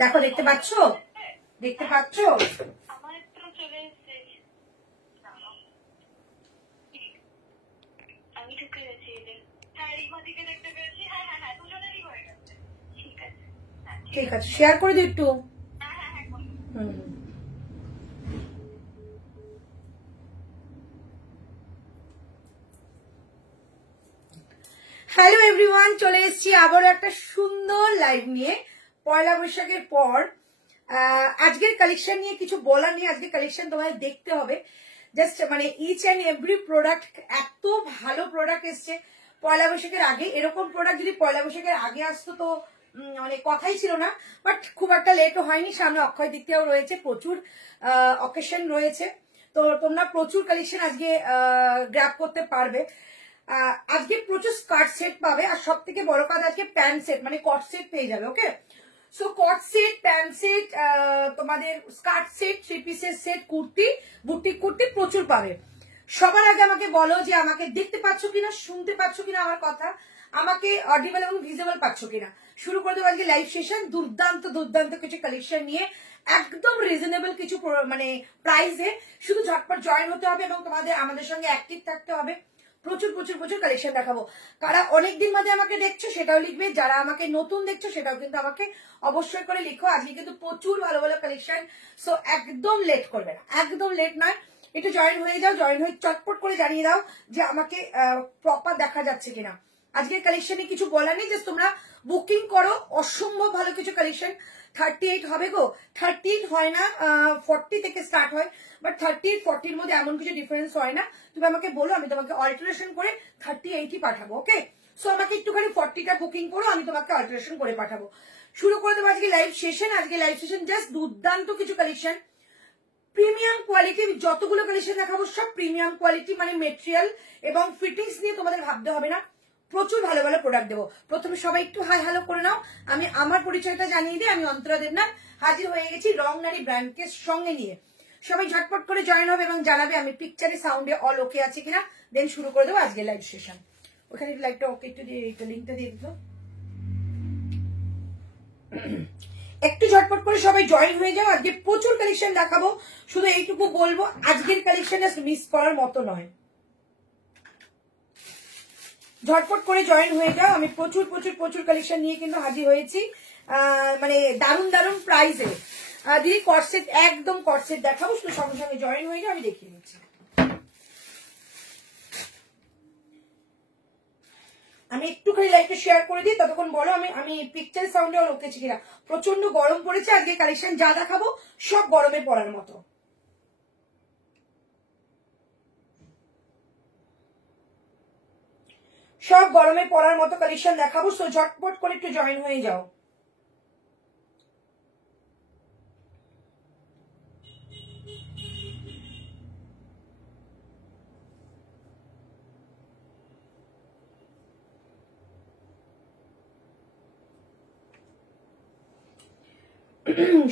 দেখো দেখতে পাচ্ছ, দেখতে পাচ্ছ? ঠিক আছে, শেয়ার করে দিই একটু। হ্যালো এভরিওয়ান, চলে এসেছি আবারও একটা সুন্দর লাইভ নিয়ে পয়লা বৈশাখের পর। আজকের কালেকশন নিয়ে কিছু বলার নেই, আজকের কালেকশন তোমাদের দেখতে হবে। জাস্ট মানে ইচ অ্যান্ড এভরি প্রোডাক্ট, এত ভালো প্রোডাক্ট এসছে পয়লা বৈশাখের আগে। এরকম প্রোডাক্ট যদি পয়লা বৈশাখের আগে আসতো তো মানে কথাই ছিল না, বাট খুব একটা লেটও হয়নি। সামনে অক্ষয় তৃতীয়াও রয়েছে, প্রচুর অকেশন রয়েছে, তো তোমরা প্রচুর কালেকশন আজকে গ্র্যাব করতে পারবে। আজকে প্রচুর স্কার্ট সেট পাবে, আর সব থেকে বড় কথা আজকে প্যান্ট সেট মানে কট সেট পেয়ে যাবে। ওকে, সো কট সেট, প্যান্ট সেট, তোমাদের স্কার্ট সেট, থ্রি পিসের সেট, কুর্তি, বুটিক কুর্তি প্রচুর পাবে। সবার আগে আমাকে বলো যে আমাকে দেখতে পাচ্ছ কিনা, শুনতে পাচ্ছ কিনা আমার কথা, আমাকে অডিবল এবং ভিজিবল পাচ্ছ কিনা। শুরু করে দেবো আজকে লাইভ সেশন দুর্দান্ত দুর্দান্ত কিছু কালেকশন নিয়ে, একদম রিজনেবল কিছু মানে প্রাইসে। শুধু ঝটপট জয়েন হতে হবে এবং তোমাদের আমাদের সঙ্গে অ্যাক্টিভ থাকতে হবে। প্রচুর প্রচুর প্রচুর কালেকশন দেখাবো। কারা অনেকদিন বাদে আমাকে দেখছো সেটাও লিখবে, যারা আমাকে নতুন দেখছো সেটাও কিন্তু আমাকে অবশ্যই করে লিখো। আজকে কিন্তু প্রচুর ভালো ভালো কালেকশন, সো একদম লেট করবে না, একদম লেট নয়। একটু জয়েন হয়ে যাও, জয়েন হয়ে চটপট করে জানিয়ে দাও যে আমাকে প্রপার দেখা যাচ্ছে কিনা। আজকের কালেকশনে কিছু বলার নেই, জাস্ট তোমরা বুকিং করো। অসম্ভব ভালো কিছু কালেকশন। 38 হবে গো, 38 হয় না, 40 থেকে স্টার্ট হয়, বাট 38 40-র মধ্যে এমন কিছু ডিফারেন্স হয় না। তুমি আমাকে বলো, আমি তোমাকে অল্টারেশন করে 38-ই পাঠাবো। ওকে, সো আমাকে একটুখানি 40টা বুকিং করো, আমি তোমাকে অল্টারেশন করে পাঠাবো। শুরু করে দেবো আজকে লাইভ সেশন। আজকে লাইভ সেশন জাস্ট দুর্দান্ত কিছু কালেকশন, প্রিমিয়াম কোয়ালিটি। যতগুলো কালেকশন দেখাবো সব প্রিমিয়াম কোয়ালিটি, মানে মেটেরিয়াল এবং ফিটিংস নিয়ে তোমাদের ভাবতে হবে না। প্রচুর ভালো ভালো প্রোডাক্ট দেবো। প্রথমে সবাই একটু হাই হ্যালো করে নাও। আমি আমার পরিচয়টা জানিয়ে দিই, আমি অন্তরা দেবনাথ হাজির হয়ে গেছি রং নারী ব্র্যান্ডকে সঙ্গে নিয়ে। সবাই ঝটপট করে জয়েন হবে এবং জানাবে আমি পিকচারে সাউন্ডে অল ওকে আছে কিনা, দেন শুরু করে দেবো আজকে লাইভ সেশন। ওখানে লাইভটা ওকে একটু দিয়ে লিঙ্কটা দিয়ে দিত। একটু ঝটপট করে সবাই জয়েন হয়ে যাও। আজকে প্রচুর কালেকশন দেখাবো, শুধু এইটুকু বলবো আজকের কালেকশন মিস করার মতো নয়। ঝটপট করে জয়েন হয়ে যাও। আমি প্রচুর প্রচুর প্রচুর কালেকশন নিয়ে কিন্তু হাজির হয়েছি, মানে দারুণ দারুণ প্রাইসে। দিদি কটসেট, একদম কটসেট দেখাবো, শুধু সঙ্গে সঙ্গে জয়েন হয়ে যাও, আমি দেখিয়ে দিচ্ছি। আমি একটুখানি লাইভটা শেয়ার করে দিই, ততক্ষণ বলো আমি পিকচার সাউন্ডে ওকেছি কিনা। প্রচন্ড গরম পড়েছে, আজকে কালেকশন যা দেখাবো সব গরমে পড়ার মতো। সব গরমে পড়ার মতো কালেকশন দেখাবো, সো ঝটপট করে একটু জয়েন হয়ে যাও।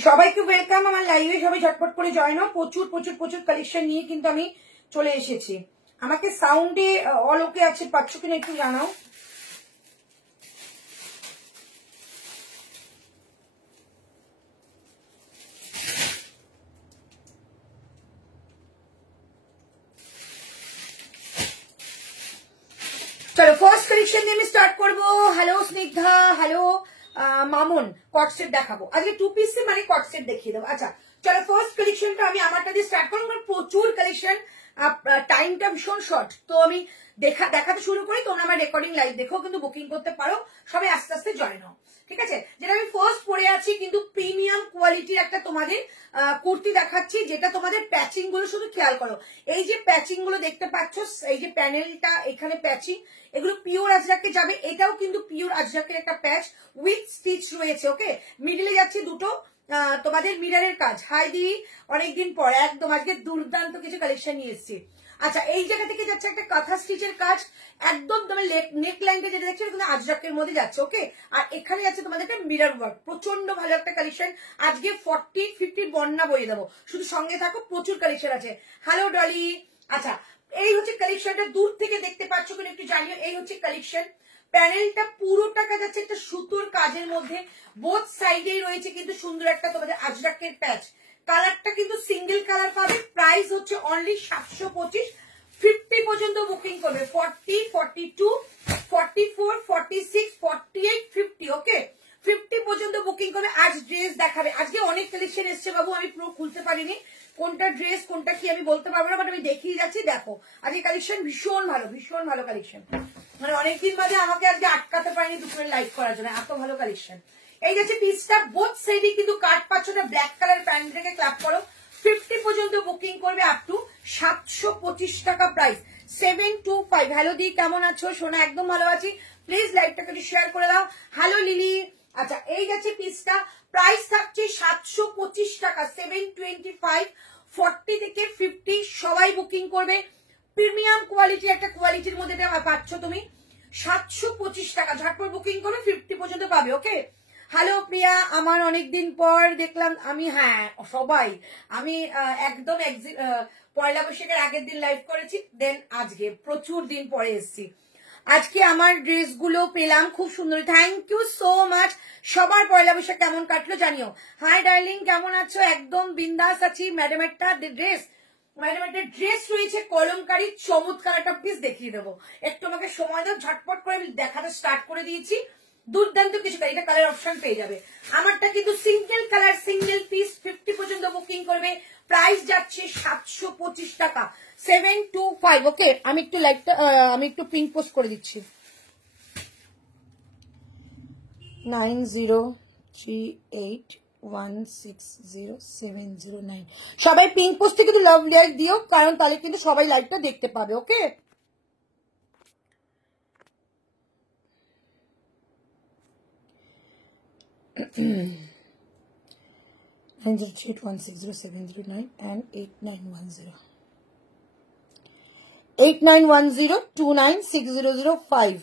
সবাইকে ওয়েলকাম আমার লাইভে, সবাই ঝটপট করে জয়েন হও। প্রচুর প্রচুর প্রচুর কালেকশন নিয়ে কিন্তু আমি চলে এসেছি। আমাকে সাউন্ডে অল ওকে আছে পাচ্ছ কিনা একটু জানাও। চলো ফার্স্ট কালেকশন দিয়ে আমি স্টার্ট করবো। Hello Snigdha, hello Mamun. কটসেট দেখাবো আজকে, 2 পিস মানে কটসেট দেখিয়ে দেবো। আচ্ছা চলো ফার্স্ট কালেকশনটা আমি আমারটা দিয়ে স্টার্ট করবো। প্রচুর কালেকশন, টাইমটা ভীষণ শর্ট, তো আমি দেখাতে শুরু করি। তোমরা আমার রেকর্ডিং লাইভ দেখো, কিন্তু বুকিং করতে পারো। সবাই আস্তে আস্তে জয়েন হও, ঠিক আছে। যেটা আমি ফার্স্ট পরে আছি কিন্তু প্রিমিয়াম কোয়ালিটির একটা তোমাদের কুর্তি দেখাচ্ছি, যেটা তোমাদের প্যাচিং গুলো শুধু খেয়াল করো। এই যে প্যাচিং গুলো দেখতে পাচ্ছ, এই যে প্যানেলটা এখানে প্যাচিং, এগুলো পিওর আজরাকে যাবে। এটাও কিন্তু পিওর আজরাকের একটা প্যাচ উইথ স্টিচ রয়েছে। ওকে, মিডলে যাচ্ছে দুটো তোমাদের মিররের কাজ। হাই দি, অনেকদিন পর একদম আজকে দুর্দান্ত কিছু কালেকশন নিয়ে এসেছি। আচ্ছা এই জায়গা থেকে যাচ্ছে একটা কাঁথা স্টিচের কাজ, একদম তোমার নেক লাইনটা যেটা দেখছো কিন্তু আজরাকের মধ্যে যাচ্ছে। ওকে, আর এখানে যাচ্ছে তোমাদের একটা মিরর ওয়ার্ক, প্রচন্ড ভালো একটা কালেকশন। আজকে 40-50 বন্যা বইয়ে দেবো, শুধু সঙ্গে থাকো, প্রচুর কালেকশন আছে। হ্যালো ডলি। আচ্ছা এই হচ্ছে কালেকশনটা, দূর থেকে দেখতে পাচ্ছ কিনা একটু জানিও। এই হচ্ছে কালেকশন, প্যানেলটা পুরোটাকা যাচ্ছে একটা সুতোর কাজের মধ্যে, বোথ সাইডেই রয়েছে কিন্তু সুন্দর একটা তোমাদের আজরাকের প্যাচ। কালারটা কিন্তু সিঙ্গেল কালার পাবে, প্রাইস হচ্ছে অনলি 725। 50 পর্যন্ত বুকিং করবে, 40, 42, 44, 46, 48, 50, ওকে 50 পর্যন্ত বুকিং করবে। আজ ড্রেস দেখাবে, আজকে অনেক কালেকশন এসছে বাবু, আমি পুরো খুলতে পারিনি, কোনটা ড্রেস কোনটা কি আমি বলতে পারবো না, বাট আমি দেখিয়ে যাচ্ছি। দেখো আজকে কালেকশন ভীষণ ভালো কালেকশন, মানে অনেকদিন বাদে আমাকে আজকে আটকাতে পারিনি দুপুরে লাইভ করার জন্য, এত ভালো কালেকশন। এই যাচ্ছে পিসটা, বোথ সাইডে কিন্তু কাট পাচ্ছ না, ব্ল্যাক কালার প্যান্টটাকে ক্লাব করো। 50 পর্যন্ত বুকিং করবে, আপ টু 725 টাকা প্রাইস, 725। হ্যালো দি, কেমন আছো সোনা? একদম ভালো আছি, প্লিজ লাইভটাকে একটু শেয়ার করে দাও। Hello lily. আচ্ছা এই যাচ্ছে পিসটা, প্রাইস থাকছে 725 টাকা, 725। 40 থেকে 50 সবাই বুকিং করবে, প্রিমিয়াম কোয়ালিটি একটা কোয়ালিটির মধ্যে পাচ্ছ তুমি, 725 টাকা। ঝটপট বুকিং করবে, 50 পর্যন্ত পাবে, ওকে। হ্যালো প্রিয়া, আমার অনেকদিন পর দেখলাম আমি, হ্যাঁ সবাই, আমি একদম পয়লা বৈশাখের আগের দিন লাইভ করেছি, দেন আজকে প্রচুর দিন পরে এসেছি। আজকে আমার ড্রেসগুলো পেলাম খুব সুন্দর, থ্যাংক ইউ সো মাচ। সবার পয়লা বৈশাখ কেমন কাটলো জানিও। হাই ডার্লিং, কেমন আছো? একদম বিন্দাস আছি। ম্যাডামেরটা ড্রেস রয়েছে কলমকারী, চমৎকার একটা পিস দেখিয়ে দেবো, একটু আমাকে সময় দাও, ঝটপট করে দেখাতে স্টার্ট করে দিয়েছি। দুর্দান্ত কিছু এটা কালার অপশন পেয়ে যাবে। আমারটা কিন্তু সিঙ্গেল কালার, সিঙ্গেল পিস, 50 পর্যন্ত বুকিং করবে, প্রাইস যাচ্ছে 725 টাকা, 725, ওকে। আমি একটু লাইভটা আমি একটু পিঙ্ক পোস্ট করে দিচ্ছি, 9038160709। সবাই পিঙ্ক পোস্টে কিন্তু লাভ লাইক দিও, কারণ তাহলে কিন্তু সবাই লাইভটা দেখতে পাবে, ওকে। and 8910 8910296005।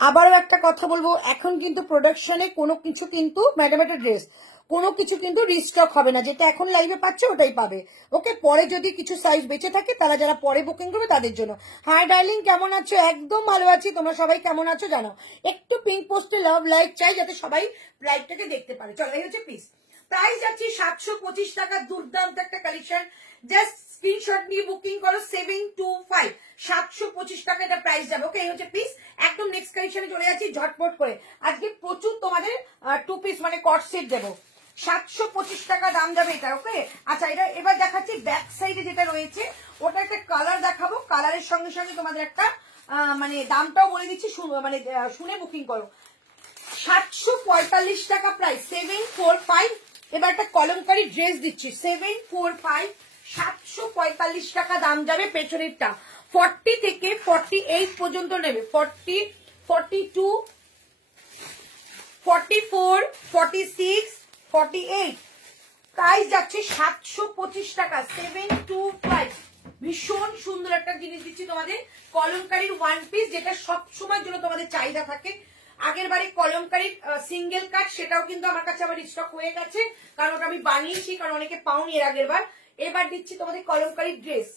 আবারও একটা কথা বলবো, এখন কিন্তু প্রোডাকশনে কোনো কিছু কিন্তু ম্যাডামের ড্রেস কোনো কিছু কিন্তু রিস্টক হবে না, যেটা এখন লাইভে পাচ্ছে ওটাই পাবে, ওকে। পরে যদি কিছু সাইজ বেঁচে থাকে, তারা যারা পরে বুকিং করবে তাদের জন্য। হাই ডার্লিং, কেমন আছো? একদম ভালো আছি, তোমরা সবাই কেমন আছো জানো। একটু পিঙ্ক পোস্টে লাভ লাইক চাই, যাতে সবাই লাইভটাকে দেখতে পারে। চলো, এই হচ্ছে পিস, প্রাইস যাচ্ছে 725 টাকা। দুর্দান্ত একটা কালেকশন, জাস্ট স্ক্রিনশট নিয়ে বুকিং করো, 725, 725 টাকা এটা প্রাইস যাবে, ওকে। এই হচ্ছে পিস, একদম নেক্সট কালেকশনে চলে যাচ্ছি ঝটপট করে। আজকে প্রচুর তোমাদের 2 পিস মানে কট সেট দেবো, 725 টাকা দাম যাবে এটা, ওকে। আচ্ছা এটা এবার দেখাচ্ছি ব্যাক সাইডে যেটা রয়েছে, ওটা একটা কালার দেখাবো, কালারের সঙ্গে সঙ্গে তোমাদের একটা মানে দামটাও বলে দিচ্ছি, মানে শুনে বুকিং করো। 745 টাকা প্রাইস, 745। এবার একটা কলমকারী ড্রেস দিচ্ছি, 745, 745 টাকা দাম যাবে। পেছনেরটা 40 থেকে 48 পর্যন্ত নেবে, 40, 42, 44, 46, 48, প্রাইস যাচ্ছে 725 টাকা, 725। ভীষণ সুন্দর একটা জিনিস দিচ্ছি তোমাদের, কলমকারীর ওয়ান পিস, যেটা সব সময়ের জন্য তোমাদের চাহিদা থাকে। আগের বারে কলমকারীর সিঙ্গেল কাট, সেটাও কিন্তু আমার কাছে আবার স্টক হয়ে গেছে, কারণ ওটা আমি বানিয়েছি, কারণ অনেকে পাওনি এর আগের বার। এবার দিচ্ছি তোমাদের কলমকারীর ড্রেস,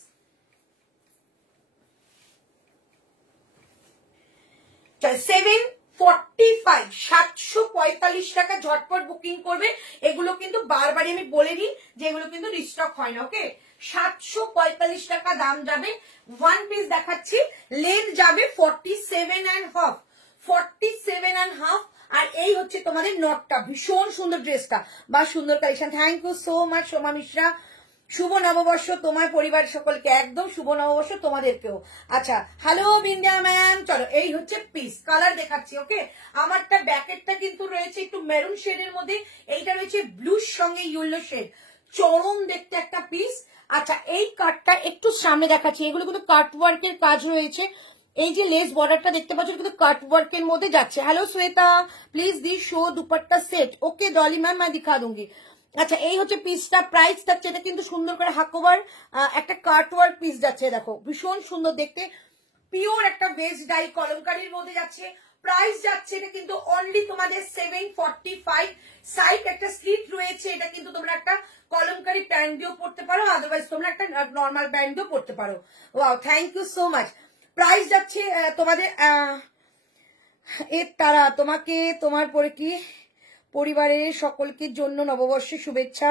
745, 745 টাকা। ঝটপট বুকিং করবে, এগুলো কিন্তু বারবারই আমি বলে দিই যে এগুলো কিন্তু রিস্টক হয় না, ওকে। 745 টাকা দাম যাবে। ওয়ান পিস দেখাচ্ছি, লেন্থ যাবে 47.5, 47.5। আর এই হচ্ছে তোমাদের নটটা, ভীষণ সুন্দর ড্রেসটা বা সুন্দর collection. Thank you so much Soma Mishra. শুভ নববর্ষ তোমার পরিবার সকলকে, একদম শুভ নববর্ষ তোমাদেরকেও। আচ্ছা হ্যালো বিন্দিয়া ম্যাম, চলো এই হচ্ছে পিস, কালার দেখাচ্ছি, ওকে। আমারটা ব্যাকেটটা কিন্তু রয়েছে একটু মেরুন শেডের মধ্যে, এইটা রয়েছে ব্লুর সঙ্গে ইয়েলো শেড, চরম দেখতে একটা পিস। আচ্ছা এই কাটটা একটু সামনে দেখাচ্ছি, এগুলো কিন্তু কাট ওয়ার্কের কাজ রয়েছে। এই যে লেস বর্ডারটা দেখতে পাচ্ছ কিন্তু কাট ওয়ার্কের মধ্যে যাচ্ছে। Hello Shweta, please the show dupatta set, okay Dolly ma'am मैं दिखा दूंगी। আচ্ছা এই হচ্ছে পিসটা, প্রাইস থাকছে, এটা কিন্তু সুন্দর করে হাকোভার একটা কাটওয়ার্ক পিস যাচ্ছে, দেখো ভীষণ সুন্দর দেখতে, পিওর একটা বেস্ট ডাই কলমকারীর মধ্যে যাচ্ছে। প্রাইস যাচ্ছে এটা কিন্তু অনলি তোমাদের 745। সাইড একটা স্লিট রয়েছে, এটা কিন্তু তোমরা একটা কলমকারী প্যান্ট দিয়েও পড়তে পারো, আদারওয়াইজ তোমরা একটা নর্মাল প্যান্ট দিয়েও পড়তে পারো। Wow, thank you so much. Price যাচ্ছে তোমাদের এর তারা তোমাকে তোমার পরে কি পরিবারের সকলকে জন্য নববর্ষের শুভেচ্ছা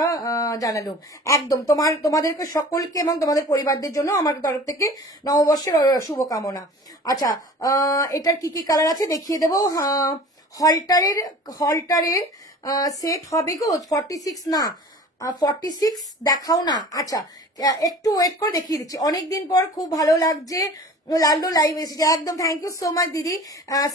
জানালো। একদম তোমাদেরকে সকলকে এবং তোমাদের পরিবারদের জন্য আমার তরফ থেকে নববর্ষের শুভকামনা। আচ্ছা, এটার কি কি কালার আছে দেখিয়ে দেবো। হলটারের সেট হবে গো 46 না 46 দেখাও না। আচ্ছা, একটু ওয়েট করে দেখিয়ে দিচ্ছি। অনেকদিন পর খুব ভালো লাগছে, লাল্লু লাইভ এসেছে। একদম থ্যাংক ইউ সো মাচ দিদি।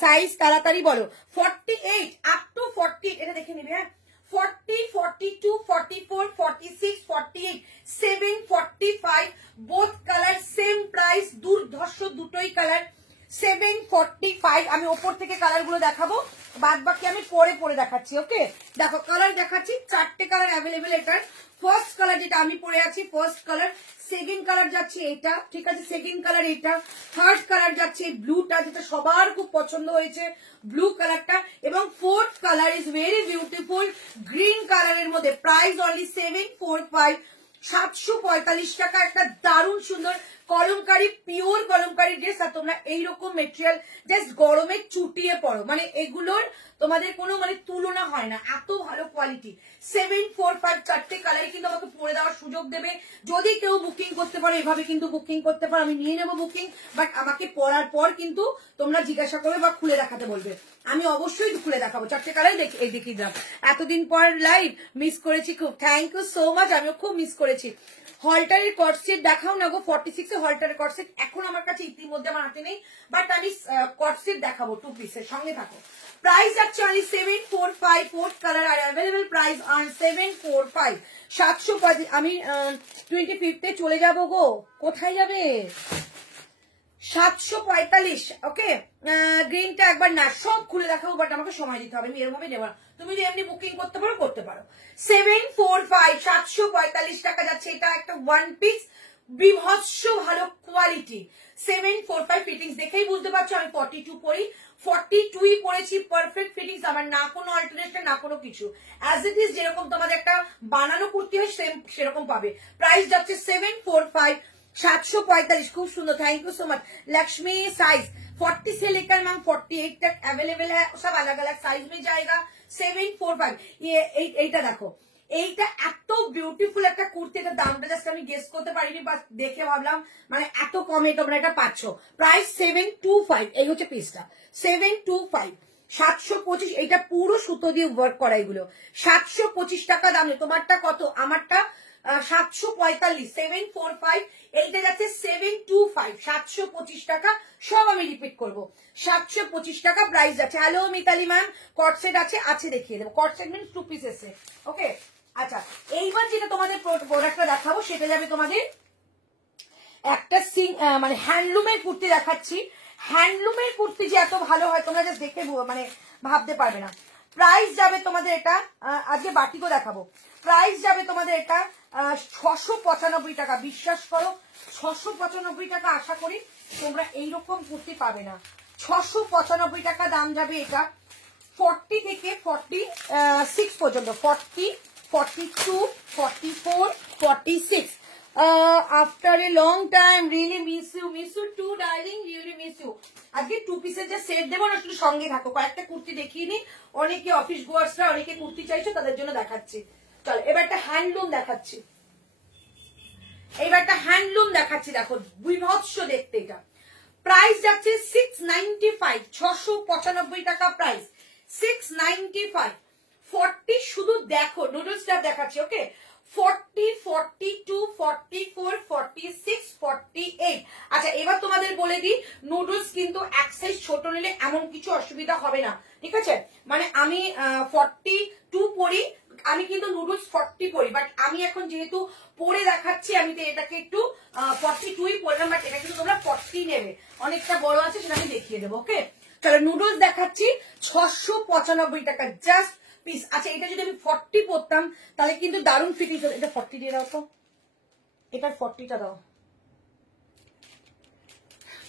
সাইজ তাড়াতাড়ি বলো। 48 আপ টু 40, এটা দেখে নিবি। হ্যাঁ, 40, 42, 44, 46, 48, 7, 45, বোথ কালার সেম প্রাইস, দুর্ধর্ষ দুটোই কালার 745। আমি ওপর থেকে কালার গুলো দেখাবো, বাদ বাকি আমি পরে দেখাচ্ছি। ওকে, দেখো কালার দেখাচ্ছি, 4টে কালার অ্যাভেলেবেল। এটার ফার্স্ট কালার যেটা আমি পরে আছি, ফার্স্ট কালার। সেকেন্ড কালার যাচ্ছে এটা, ঠিক আছে, সেকেন্ড কালার এটা। থার্ড কালার যাচ্ছে ব্লুটা, যেটা সবার খুব পছন্দ হয়েছে, ব্লু কালারটা। এবং fourth colour is very beautiful, green কালারের মধ্যে। প্রাইস অনলি 745, 745 টাকা। একটা দারুণ সুন্দর কলমকারি, পিওর কলমকারি ড্রেস। আর তোমরা এইরকম মেটেরিয়াল জাস্ট গরমে চুটিয়ে পড়ো, মানে এগুলোর তোমাদের কোনো মানে তুলনা হয় না, এত ভালো কোয়ালিটি। 745, 4টে কালার কিন্তু আমাকে পরে দেওয়ার সুযোগ দেবে। যদি কেউ বুকিং করতে পারো এভাবে কিন্তু বুকিং করতে পারো, আমি নিয়ে নেবো বুকিং, বাট আমাকে পরার পর কিন্তু তোমরা জিজ্ঞাসা করবে বা খুলে দেখাতে বলবে, আমি অবশ্যই খুলে দেখাবো। 4টে কালার দেখিয়ে দিলাম। এতদিন পর লাইভ মিস করেছি খুব, থ্যাংক ইউ সো মাচ, আমিও খুব মিস করেছি। হলটারের কটসেট দেখাও না গো, 46 এ হলটারের কটসেট এখন আমার কাছে ইতিমধ্যে আমার হাতে নেই, বাট আমি কটসেট দেখাবো 2 পিসের, সঙ্গে থাকো। প্রাইস অ্যাকচুয়ালি 745, ফোর্থ কালার আর অ্যাভেলেবল প্রাইস আর 745, 745। আমি 25 চলে যাব গো, কোথায় যাবে? 745। ওকে, গ্রিনটা একবার না, সব খুলে দেখাবো, বাট আমাকে সময় দিতে হবে, আমি এরকমভাবে নেবো না। তুমি যদি এমনি বুকিং করতে পারো করতে পারো। 745, 745 টাকা যাচ্ছে। এটা একটা ওয়ান পিস, বিভৎস ভালো কোয়ালিটি। 745 ফিটিংস দেখেই বুঝতে পারছো আমি 42 পরি, 42ই পরেছি, পারফেক্ট ফিটিংস, আমার না কোনো অল্টারনেশন না কোনো কিছু। অ্যাজ ইট ইজ যেরকম তোমাদের একটা বানানো কুর্তি হয় সেম সেরকম পাবে। প্রাইস যাচ্ছে 745, 745, খুব সুন্দর, thank you so much. Lakshmi size 40 से लेकर मैम 48 तक अवेलेबल है, सब अलग अलग साइज में जाएगा। 745। ये এইটা দেখো, এইটা এত বিউটিফুল একটা কুর্তি, এটা দামটা জাস্ট আমি গেস করতে পারিনি, বাট দেখে ভাবলাম মানে এত কমে তোমরা এটা পাচ্ছ। প্রাইস 725, এই হচ্ছে পিসটা 725, 725। এইটা পুরো সুতো দিয়ে ওয়ার্ক করা, এগুলো 725 টাকা দাম। তোমারটা কত? আমারটা 745, 745। এইটা যাচ্ছে 725, 725 টাকা। সব আমি রিপিট করবো, 725 টাকা প্রাইস যাচ্ছে। হ্যালো মিতালি ম্যাম, কটসেট আছে দেখিয়ে দেবো। কটসেট মিনস 2 পিসেস। ওকে, আচ্ছা, এইবার যেটা তোমাদের প্রোডাক্টটা দেখাবো সেটা যাবে তোমাদের একটা মানে হ্যান্ডলুমের কুর্তি দেখাচ্ছি। হ্যান্ডলুমের কুর্তি যে এত ভালো হয় তোমরা জাস্ট দেখে মানে ভাবতে পারবে না। প্রাইস যাবে তোমাদের এটা, আজকে বাটিকও দেখাবো। প্রাইস যাবে তোমাদের এটা 695 টাকা। বিশ্বাস করো 695 টাকা, আশা করি তোমরা এইরকম কুর্তি পাবে না। 695 টাকা দাম যাবে এটা। 40 থেকে 46 পর্যন্ত, 40, 42, 44, 46। After a long time really miss you too darling, really miss you. আজকে 2 পিসের যে সেট দেবো না, শুধু সঙ্গে থাকো। কয়েকটা কুর্তি দেখিয়ে নি, অনেকে অফিস গোয়ার্সরা অনেকে কুর্তি চাইছো, তাদের জন্য দেখাচ্ছি। চলো এবার একটা হ্যান্ডলুম দেখাচ্ছি, দেখো বিভৎস দেখতে এটা। প্রাইস যাচ্ছে 695, 695 টাকা প্রাইস, 695। 40 শুধু দেখো, নুডলস স্টাফ দেখাচ্ছি। ওকে, 40, 42, 44, 46, 48। আচ্ছা, এবার তোমাদের বলে দিই, নুডলস কিন্তু এক সাইজ ছোট নিলে এমন কিছু অসুবিধা হবে না, ঠিক আছে? মানে আমি 42 পরি, আমি কিন্তু নুডলস 40 পরি, বাট আমি এখন যেহেতু পরে দেখাচ্ছি, আমি তো এটাকে একটু 42ই পরলাম, বাট এটা কিন্তু তোমরা 40 নেবে, অনেকটা বড় আছে, সেটা আমি দেখিয়ে দেবো। ওকে, চলো নুডলস দেখাচ্ছি 695 টাকা জাস্ট পিস। আচ্ছা, এটা যদি আমি 40 পরতাম তাহলে কিন্তু দারুণ ফিটিং হতো। এটা 40 দিয়ে দাও তো, এটার 40টা দাও।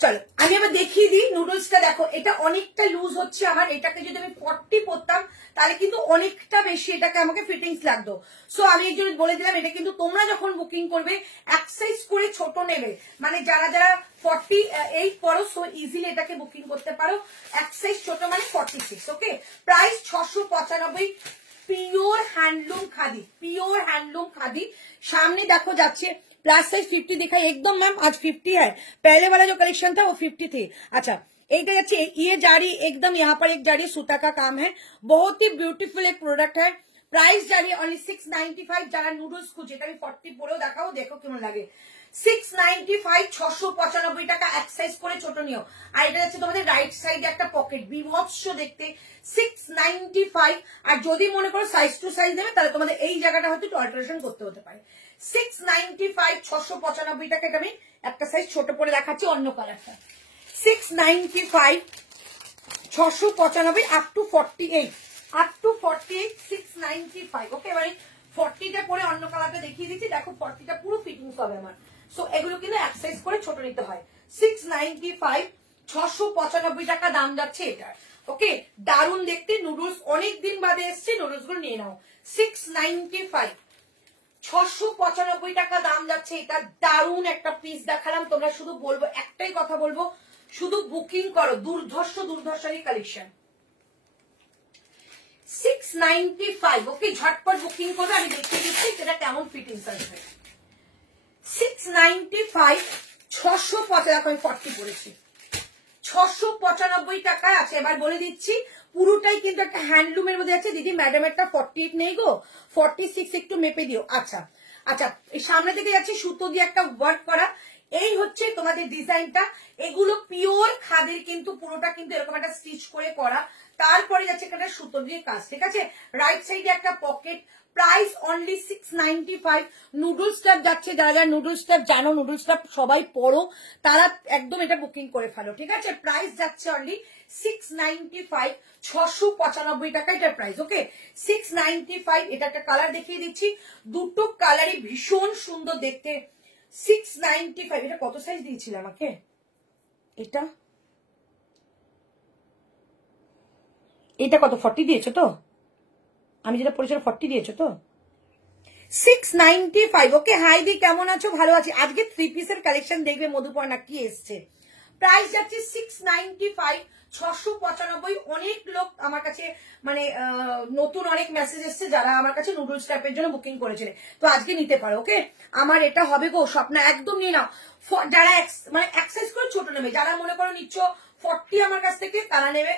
চলো আমি আবার দেখিয়ে দিই নুডলসটা। দেখো এটা অনেকটা লুজ হচ্ছে আমার, এটাকে যদি আমি 40 পরতাম তাহলে কিন্তু অনেকটা বেশি এটাকে আমাকে ফিটিংস লাগতো। সো আমি এই জন্য বলে দিলাম, এটা কিন্তু তোমরা যখন বুকিং করবে এক সাইজ করে ছোট নেবে, মানে যারা যারা 48 পরো সো ইজিলি এটাকে বুকিং করতে পারো। এক সাইজ ছোট মানে 46। Okay, price 695। Pure handloom khadi, pure handloom khadi. सामने देखो जाच्छे प्लस साइज 50 दिखाई एकदम मैम आज 50 है, पहले वाला जो कलेक्शन था वो 50 थी। अच्छा एक जाच्छे ये जारी एकदम यहाँ पर एक जारी सूता का काम है, बहुत ही ब्यूटीफुल एक प्रोडक्ट है। प्राइस जारी ओनली 695। যারা নুডলস খুঁজে এটা আমি 40 পরেও দেখাও, দেখো কেমন লাগে। 695 695 টাকা এক সাইজ করে ছোট নিও। আর এটা হচ্ছে তোমাদের রাইট সাইডে একটা পকেট, বিভৎস দেখতে। 695। আর যদি মনে করো সাইজ টু সাইজ নেবে তাহলে তোমাদের এই জায়গাটা হয়তো একটু অল্টারেশন করতে হতে পারে। 695 695 টাকা। এটা আমি একটা সাইজ ছোট করে দেখাচ্ছি অন্য কালারটা। 695 695 আপ টু 48, আপ টু 48 695। ওকে, এবারে 40টা পরে অন্য কালারটা দেখিয়ে দিচ্ছি। দেখো 40টা পুরো ফিটিংস হবে আমার। সো এগুলো কিন্তু এক সাইজ করে ছোট নিতে হয়। 695 695 টাকা দাম যাচ্ছে এটার। ওকে, দারুন দেখতে নুডলস, অনেক দিন বাদে এসছে, নুডলস গুলো নিয়ে নাও। 695 695 টাকা দাম যাচ্ছে এটা। দারুন একটা পিস দেখালাম, তোমরা শুধু বলবো একটাই কথা বলবো, শুধু বুকিং করো। দুর্ধর্ষ দুর্ধর্ষের কালেকশন। 695। ওকে, ঝটপট বুকিং করবে, আমি দেখিয়ে দিচ্ছি যেটা কেমন ফিটিংস আসবে। 695 650 টাকা আমি 40 পড়েছি, 695 টাকায় আছে। এবার বলে দিচ্ছি পুরোটাই কিন্তু একটা হ্যান্ডলুমের মধ্যে আছে। দিদি ম্যাডামেরটা 48 নেই গো, 46 একটু মেপে দিও। আচ্ছা আচ্ছা, এই সামনে থেকে যাচ্ছে সুতো দিয়ে একটা ওয়ার্ক করা, এই হচ্ছে তোমাদের ডিজাইনটা। এগুলো পিওর খাদির কিন্তু, পুরোটা কিন্তু এরকম একটা স্টিচ করে করা, তারপরে যাচ্ছে একটা সুতো দিয়ে কাজ। ঠিক আছে, রাইট সাইডে একটা pocket. Price only 695। Noodles staff যাচ্ছে, যারা যারা নুডলস স্টাফ জানো, নুডলস স্টাফ সবাই পড়ো, তারা একদম এটা বুকিং করে ফেলো। ঠিক আছে, প্রাইস যাচ্ছে অনলি 695 695 টাকা এটার প্রাইস। ওকে, 695। এটা একটা কালার দেখিয়ে দিচ্ছি, দুটো কালারই ভীষণ সুন্দর দেখতে। 695। এটা কত সাইজ দিয়েছিল আমাকে? এটা কত 40 দিয়েছো তো? আমি যেটা পড়েছিলাম 40 দিয়েছো তো? 695। ওকে, হাই দি কেমন আছো? ভালো আছি। আজকে 3 পিসের কালেকশন দেখবে মধুপর্ণা কি এসছে। প্রাইস যাচ্ছে 695 695। অনেক লোক আমার কাছে মানে নতুন অনেক মেসেজ এসছে যারা আমার কাছে নুডলস টাইপের জন্য বুকিং করেছিল, তো আজকে নিতে পারো। ওকে, আমার এটা হবে গো স্বপ্না, একদম নিয়ে নাও। যারা মানে এক্সারসাইজ করে ছোট নেবে, যারা মনে করো নিচ্ছ 40 আমার কাছ থেকে তারা নেবে,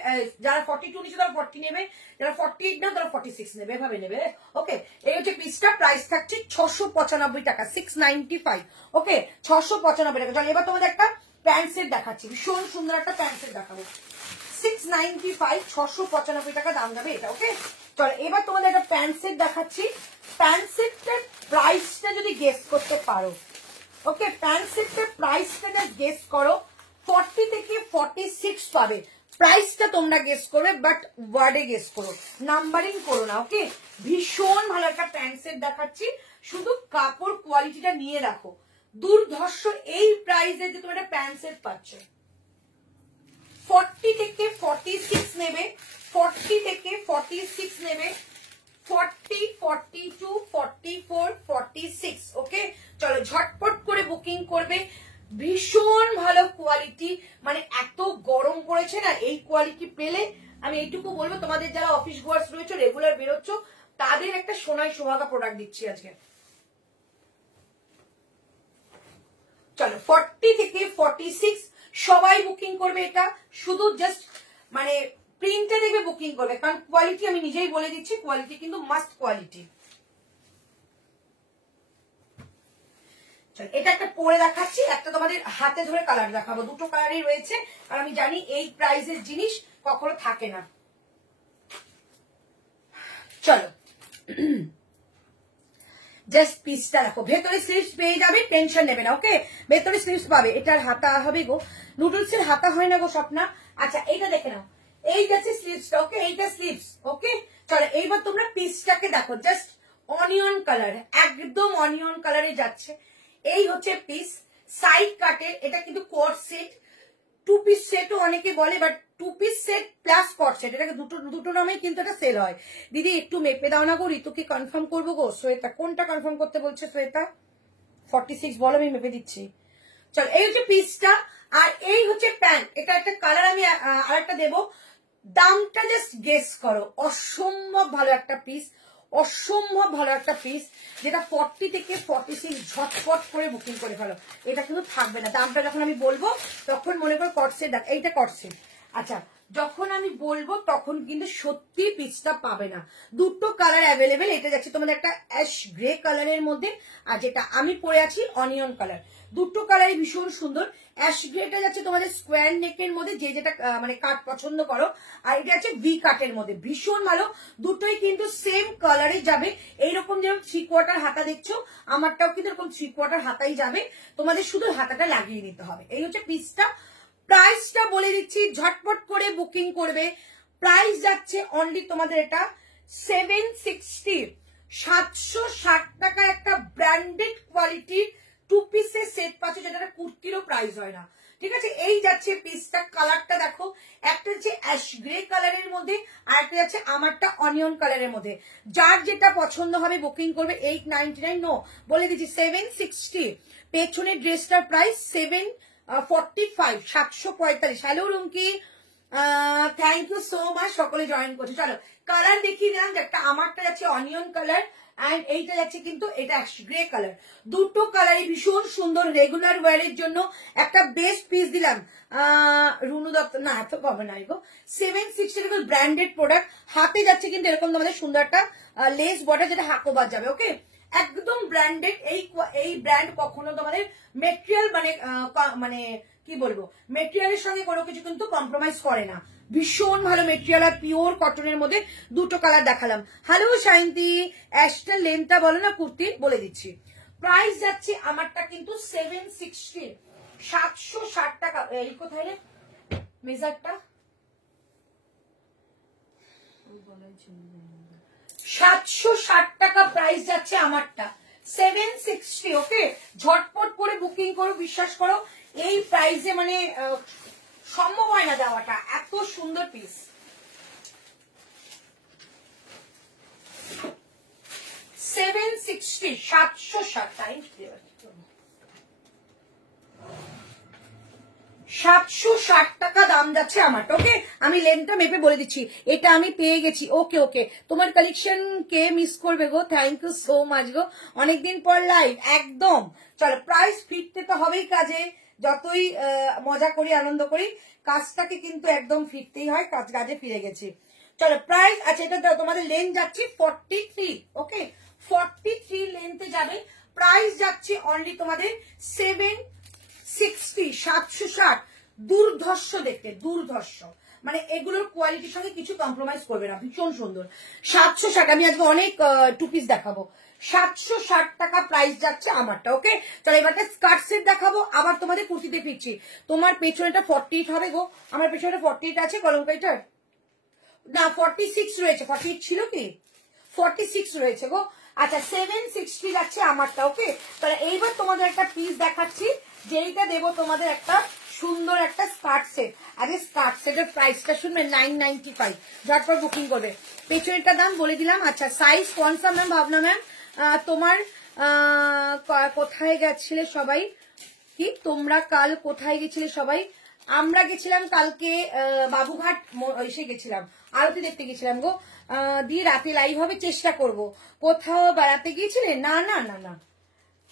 যারা 42 নিচ্ছে তারা 40 নেবে, যারা 48 না তারা 46 নেবে, এভাবে নেবে। ওকে, এই হচ্ছে পিসটা। প্রাইস থাকছে 695 টাকা, 695। ওকে, 695 টাকা। চলো এবার তোমাদের একটা প্যান্ট সেট দেখাচ্ছি, ভীষণ সুন্দর একটা প্যান্ট সেট দেখাবো। 695 695 টাকা দাম যাবে এটা। ওকে, চলো এবার তোমাদের একটা প্যান্ট সেট দেখাচ্ছি। প্যান্ট সেটটার প্রাইসটা যদি গেস করতে পারো, ওকে, প্যান্ট সেটটার প্রাইসটা গেস করো, 40 থেকে 46 পাবে। প্রাইসটা তোমরা গেস করবে, বাট ওয়ার্ডে গেস করো, নাম্বারিং করো না। ওকে, ভীষণ ভালো একটা প্যান্ট সেট দেখাচ্ছি, শুধু কাপড় কোয়ালিটিটা নিয়ে রাখো। দুর্ধর্ষ এই প্রাইসে যে তোমরা একটা প্যান্ট সেট পাচ্ছ। 40 থেকে 46 নেবে, 40 থেকে 46 নেবে, 40 42 44 46। ওকে, চলো ঝটপট করে বুকিং করবে। ভীষণ ভালো কোয়ালিটি, মানে এত গরম পড়েছে না, এই কোয়ালিটি পেলে আমি এইটুকু বলবো, তোমাদের যারা অফিস গোয়ার্স রয়েছে, রেগুলার বেরোচ্ছ, তাদের একটা সোনায় সোহাগা প্রোডাক্ট দিচ্ছি আজকে। চলো 40 থেকে 46 সবাই বুকিং করবে এটা, শুধু জাস্ট মানে প্রিন্টটা দেখবে বুকিং করবে, কারণ কোয়ালিটি আমি নিজেই বলে দিচ্ছি, কোয়ালিটি কিন্তু মাস্ট কোয়ালিটি। এটা একটা পরে দেখাচ্ছি, একটা তোমাদের হাতে ধরে কালার দেখাবো, দুটো কালারই রয়েছে, আর আমি জানি এই প্রাইসের জিনিস কখনো থাকে না। চলো জাস্ট পিসটা দেখো, ভেতরে স্লিভস পেয়ে যাবে, টেনশন নেবে না। ওকে, ভেতরে স্লিভস পাবে। এটার হাতা হবে গো, নুডলস এর হাতা হয় না গো স্বপ্না। আচ্ছা এইটা দেখে নাও, এই যাচ্ছে স্লিভসটা। ওকে, এইটা স্লিভস। ওকে, চলো এইবার তোমরা পিসটাকে দেখো, জাস্ট অনিয়ন কালার, একদম অনিয়ন কালারে যাচ্ছে। এই হচ্ছে পিস, সাইড কাটের, এটা কিন্তু কোট সেট, টু পিস সেটও অনেকে বলে, but two piece set plus coat set, এটাকে দুটো নামে কিন্তু এটা সেল হয়। দিদি একটু মেপে দাও না গো, ঋতুকে কনফার্ম করবো গো। শ্বেতা কোনটা কনফার্ম করতে বলছে? শ্বেতা 46 বলো, আমি মেপে দিচ্ছি। চলো, এই হচ্ছে পিসটা, আর এই হচ্ছে প্যান্ট। এটা একটা কালার আমি আরেকটা দেবো, দামটা জাস্ট গেস করো। অসম্ভব ভালো একটা পিস, অসম্ভব ভালো একটা পিস, যেটা 40 থেকে 46 ঝটপট করে বুকিং করে ফেলো। এটা কিন্তু থাকবে না, দামটা যখন আমি বলবো তখন মনে করো কটসেট, এইটা কটসেট। আচ্ছা, যখন আমি বলবো তখন কিন্তু সত্যি পিসটা পাবে না। দুটো কালার অ্যাভেলেবেল, এটা যাচ্ছে তোমাদের একটা অ্যাশ গ্রে কালারের মধ্যে, আর যেটা আমি পরে আছি অনিয়ন কালার। দুটো কালারই ভীষণ সুন্দর। অ্যাশ গ্রেটা যাচ্ছে তোমাদের স্কোয়ার নেকের মধ্যে, যে যেটা মানে কাট পছন্দ করো, আর এটা হচ্ছে ভি কাটের মধ্যে, ভীষণ ভালো। দুটোই কিন্তু সেম কালারে যাবে। এইরকম যেরকম 3/4 হাতা দেখছো, আমারটাও কিন্তু এরকম 3/4 হাতাই যাবে। তোমাদের শুধু হাতাটা লাগিয়ে নিতে হবে। এই হচ্ছে পিসটা। প্রাইসটা বলে দিচ্ছি, ঝটপট করে বুকিং করবে। প্রাইস যাচ্ছে অনলি তোমাদের এটা 760, 760 টাকা একটা ব্র্যান্ডেড কোয়ালিটির টু পিসের সেট পাচ্ছ, যেটা কুর্তিরও প্রাইস হয় না। ঠিক আছে, এই যাচ্ছে পিসটা। কালারটা দেখো, একটা হচ্ছে অ্যাশ গ্রে কালারের মধ্যে, আর একটা যাচ্ছে আমারটা অনিয়ন কালারের মধ্যে। যার যেটা পছন্দ হবে বুকিং করবে। 899, নো বলে দিচ্ছি 760। পেছনের ড্রেসটার price 745, 745। Hello Rumki, thank you so much, সকলে জয়েন করছে। চলো কালার দেখিয়ে দিলাম, একটা আমারটা যাচ্ছে অনিয়ন কালার, এন্ড এইটা যাচ্ছে কিন্তু এটা গ্রে কালার। দুটো কালারই ভীষণ সুন্দর, রেগুলার ওয়ারের জন্য একটা বেস্ট পিস দিলাম। রুনু দত্ত, না এত পাবে না গো। 760 ব্র্যান্ডেড প্রোডাক্ট। হাতে যাচ্ছে কিন্তু এরকম তোমাদের সুন্দর একটা লেস বর্ডার, যেটা হাকোবার যাবে। ওকে, একদম ব্র্যান্ডেড। এই ব্র্যান্ড কখনো তোমাদের মেটেরিয়াল মানে কি বলবো, মেটেরিয়ালের সঙ্গে কোনো কিছু কিন্তু কম্প্রোমাইজ করে না। ভীষণ ভালো মেটেরিয়াল, আর পিওর কটনের মধ্যে দুটো কালার দেখালাম। হ্যালো শাইন্তি, অ্যাশটা লেন্থটা বলো না কুর্তির, বলে দিচ্ছি। প্রাইস যাচ্ছে আমারটা কিন্তু 760, 760 টাকা। এই কোথায় রে মেজারটা? 760 টাকা প্রাইস যাচ্ছে আমারটা, 760। ওকে, ঝটপট করে বুকিং করো। বিশ্বাস করো এই প্রাইসে মানে সম্ভব হয় না দেওয়াটা, এত সুন্দর পিস। 760, 760 760 টাকা দাম যাচ্ছে আমার। ওকে, আমি লেনটা মেপে বলে দিচ্ছি, এটা আমি পেয়ে গেছি। ওকে ওকে, তোমার কালেকশন কে মিস করবে গো? থ্যাংক ইউ সো মাচ গো, অনেকদিন পর লাইভ একদম। চলো, প্রাইস ফিরতে তো হবেই কাজে, যতই মজা করি আনন্দ করি, কাজটাকে কিন্তু একদম ফিরতেই হয়। কাজে ফিরে গেছি। চলো প্রাইস, আচ্ছা এটা তোমাদের লেন্থ যাচ্ছে 43। ওকে, 43 লেন্থে যাবে। প্রাইস যাচ্ছে অনলি তোমাদের 760, 760। দুর্ধর্ষ দেখতে, দুর্ধর্ষ, মানে এগুলোর কোয়ালিটির সঙ্গে কিছু কম্প্রোমাইজ করবে না, ভীষণ সুন্দর। 760, আমি আজকে অনেক টু পিস দেখাবো। 760 টাকা প্রাইস যাচ্ছে আমারটা। ওকে, চলো এবারটা স্কার্ট সেট দেখাবো, আবার তোমাদের কুর্তিতে ফিরছি। তোমার পেছনেটা 48 হবে গো, আমার পেছনে 48 আছে কলমকাইটার, না 46 রয়েছে। 48 ছিল কি? 46 রয়েছে গো। আচ্ছা, 760 যাচ্ছে আমারটা। ওকে, তাহলে এইবার তোমাদের একটা পিস দেখাচ্ছি, যেইটা দেবো তোমাদের একটা সুন্দর একটা স্কার্ট সেট। আগে স্কার্ট সেটের প্রাইসটা শুনবে, 995। ঝটপট বুকিং করবে। পেছনেরটা দাম বলে দিলাম। আচ্ছা, সাইজ কোনসা ম্যাম? ভাবনা ম্যাম, তোমার কোথায় গেছিলে সবাই? কি তোমরা কাল কোথায় গেছিলে সবাই? আমরা গেছিলাম কালকে বাবুঘাট এসে গেছিলাম, আরতি দেখতে গেছিলাম গো। দিয়ে রাতে লাইভ হবে, চেষ্টা করব। কোথাও বেড়াতে গিয়েছিলে? না না না না,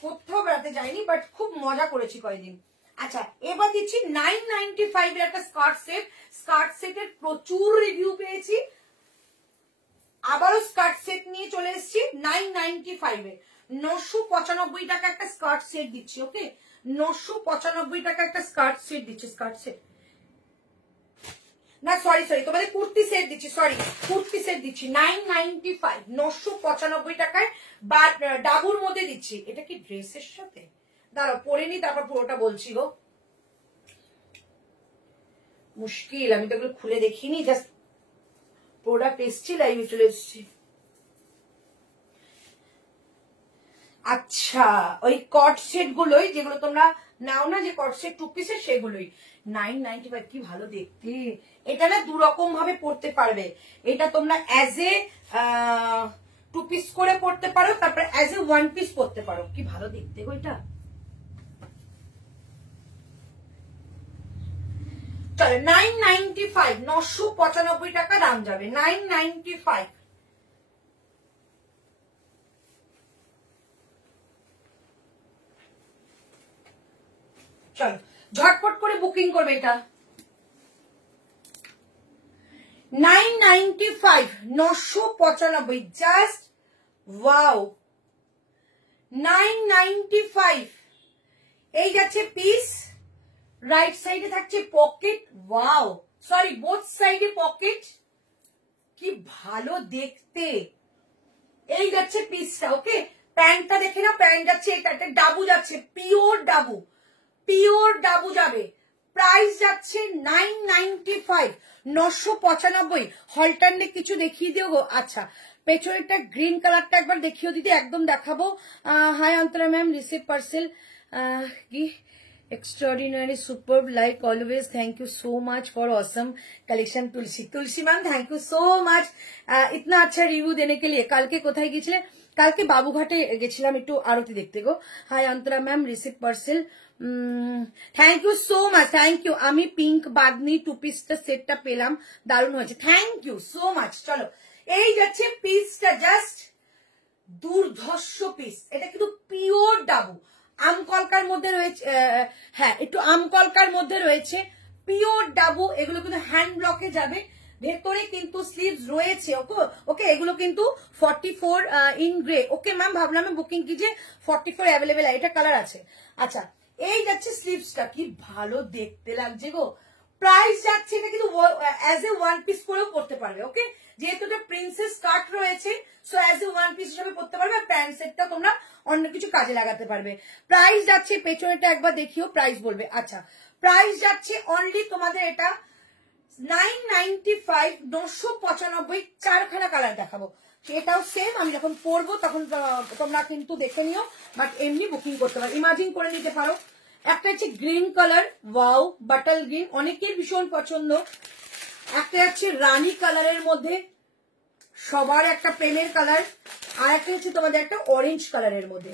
কোথাও বেড়াতে যাইনি, বাট খুব মজা করেছি কয়েকদিন। আচ্ছা, এবার দিচ্ছি 995 এর একটা স্কার্ট সেট। স্কার্ট সেটের প্রচুর রিভিউ পেয়েছি, আবারও স্কার্ট সেট নিয়ে চলে এসেছি 995 এ। 995 টাকা একটা স্কার্ট সেট দিচ্ছি। ওকে, 995 টাকা একটা স্কার্ট সেট দিচ্ছি। স্কার্ট সেট না, সরি তোমাদের কুর্তি সেট দিচ্ছি, সরি কুর্তি সেট দিচ্ছি 995, 995 টাকায়, বাট ডাবুর মধ্যে দিচ্ছি। এটা কি ড্রেসের সাথে? দাঁড়াও পরে নি, তারপর পুরোটা বলছি গো। মুশকিল, আমি তো এগুলো খুলে দেখিনি, জাস্ট প্রোডাক্ট এসছি, লাইভে চলে এসছি। আচ্ছা, ওই কট সেট গুলোই যেগুলো তোমরা নাও না, যে কট সেট 2 পিসের, সেগুলোই 995। কি ভালো দেখতে। এটা না দুরকম ভাবে পড়তে পারবে। এটা তোমরা অ্যাজ এ 2 পিস করে পড়তে পারো, তারপরে অ্যাজ এ 1 পিস পড়তে পারো। কি ভালো দেখতে গো এটা। চলো 995, 995 টাকা দাম যাবে। 995। চলো ঝটপট করে বুকিং করবে এটা। 995, 995, জাস্ট ওয়াও। 995। এই যাচ্ছে পিস, রাইট সাইডে থাকছে পকেট। ওয়াও, সরি বোথ সাইডে পকেট। কি ভালো দেখতে। এই যাচ্ছে পিসটা। ওকে, প্যান্টটা দেখে নাও। প্যান্ট যাচ্ছে এটা, একটা ডাবু যাচ্ছে, পিওর ডাবু, পিওর ডাবু যাবে। প্রাইস যাচ্ছে 995, 995। হলটারনে কিছু দেখিয়ে দিও গো। আচ্ছা, পেছনেরটা গ্রিন কালারটা একবার দেখিও দিদি, একদম দেখাবো। Hi Antara ma'am, receive parcel কি extraordinary, superb, like always. Thank you so much for awesome collection. Tulsi ma'am, thank you so much इतना अच्छा रिव्यू देने के लिए। কালকে কোথায় গিয়েছিলে? কালকে বাবুঘাটে গেছিলাম একটু আরতি দেখতে গো। Hi Antara ma'am, receive parcel. Thank you so much, thank you. আমি পিঙ্ক বাদনি 2 পিসটা সেটটা পেলাম, দারুণ হয়েছে, থ্যাংক ইউ সো মাচ। চলো এই যাচ্ছে পিসটা, জাস্ট দুর্ধর্ষ পিস। এটা কিন্তু পিওর ডাবু, আমকলকার মধ্যে রয়েছে। হ্যাঁ, একটু আমকলকার মধ্যে রয়েছে, পিওর ডাবু। এগুলো কিন্তু হ্যান্ড ব্লকে যাবে। ভেতরে কিন্তু স্লিভস রয়েছে। ওকে ওকে, এগুলো কিন্তু 44 ইন গ্রে। ওকে ম্যাম, ভাবলাম আমি বুকিং कीजिए, 44 অ্যাভেলেবেল। এটা কালার আছে। আচ্ছা, এই যাচ্ছে স্লিভসটা। কি ভালো দেখতে লাগছে গো। প্রাইস যাচ্ছে, এটা কিন্তু অ্যাজ এ 1 পিস করেও পড়তে পারবে। ওকে, যেহেতু এটা প্রিন্সেস কাট রয়েছে, সো অ্যাজ এ 1 পিস হিসেবে পড়তে পারবে। আর প্যান্ট সেটটা তোমরা অন্য কিছু কাজে লাগাতে পারবে। প্রাইস যাচ্ছে, পেছনেটা একবার দেখিও, প্রাইস বলবে। আচ্ছা, প্রাইস যাচ্ছে অনলি তোমাদের এটা 995, 995। চারখানা কালার দেখাবো, এটাও সেম। আমি যখন পরবো তখন তোমরা কিন্তু দেখে নিও, বাট এমনি বুকিং করতে পারো, ইমাজিন করে নিতে পারো। একটা হচ্ছে green colour, wow, bottle green, অনেকের ভীষণ পছন্দ। একটা হচ্ছে রানী কালারের মধ্যে, সবার একটা প্রেমের কালার। আর একটা হচ্ছে তোমাদের একটা অরেঞ্জ কালারের মধ্যে।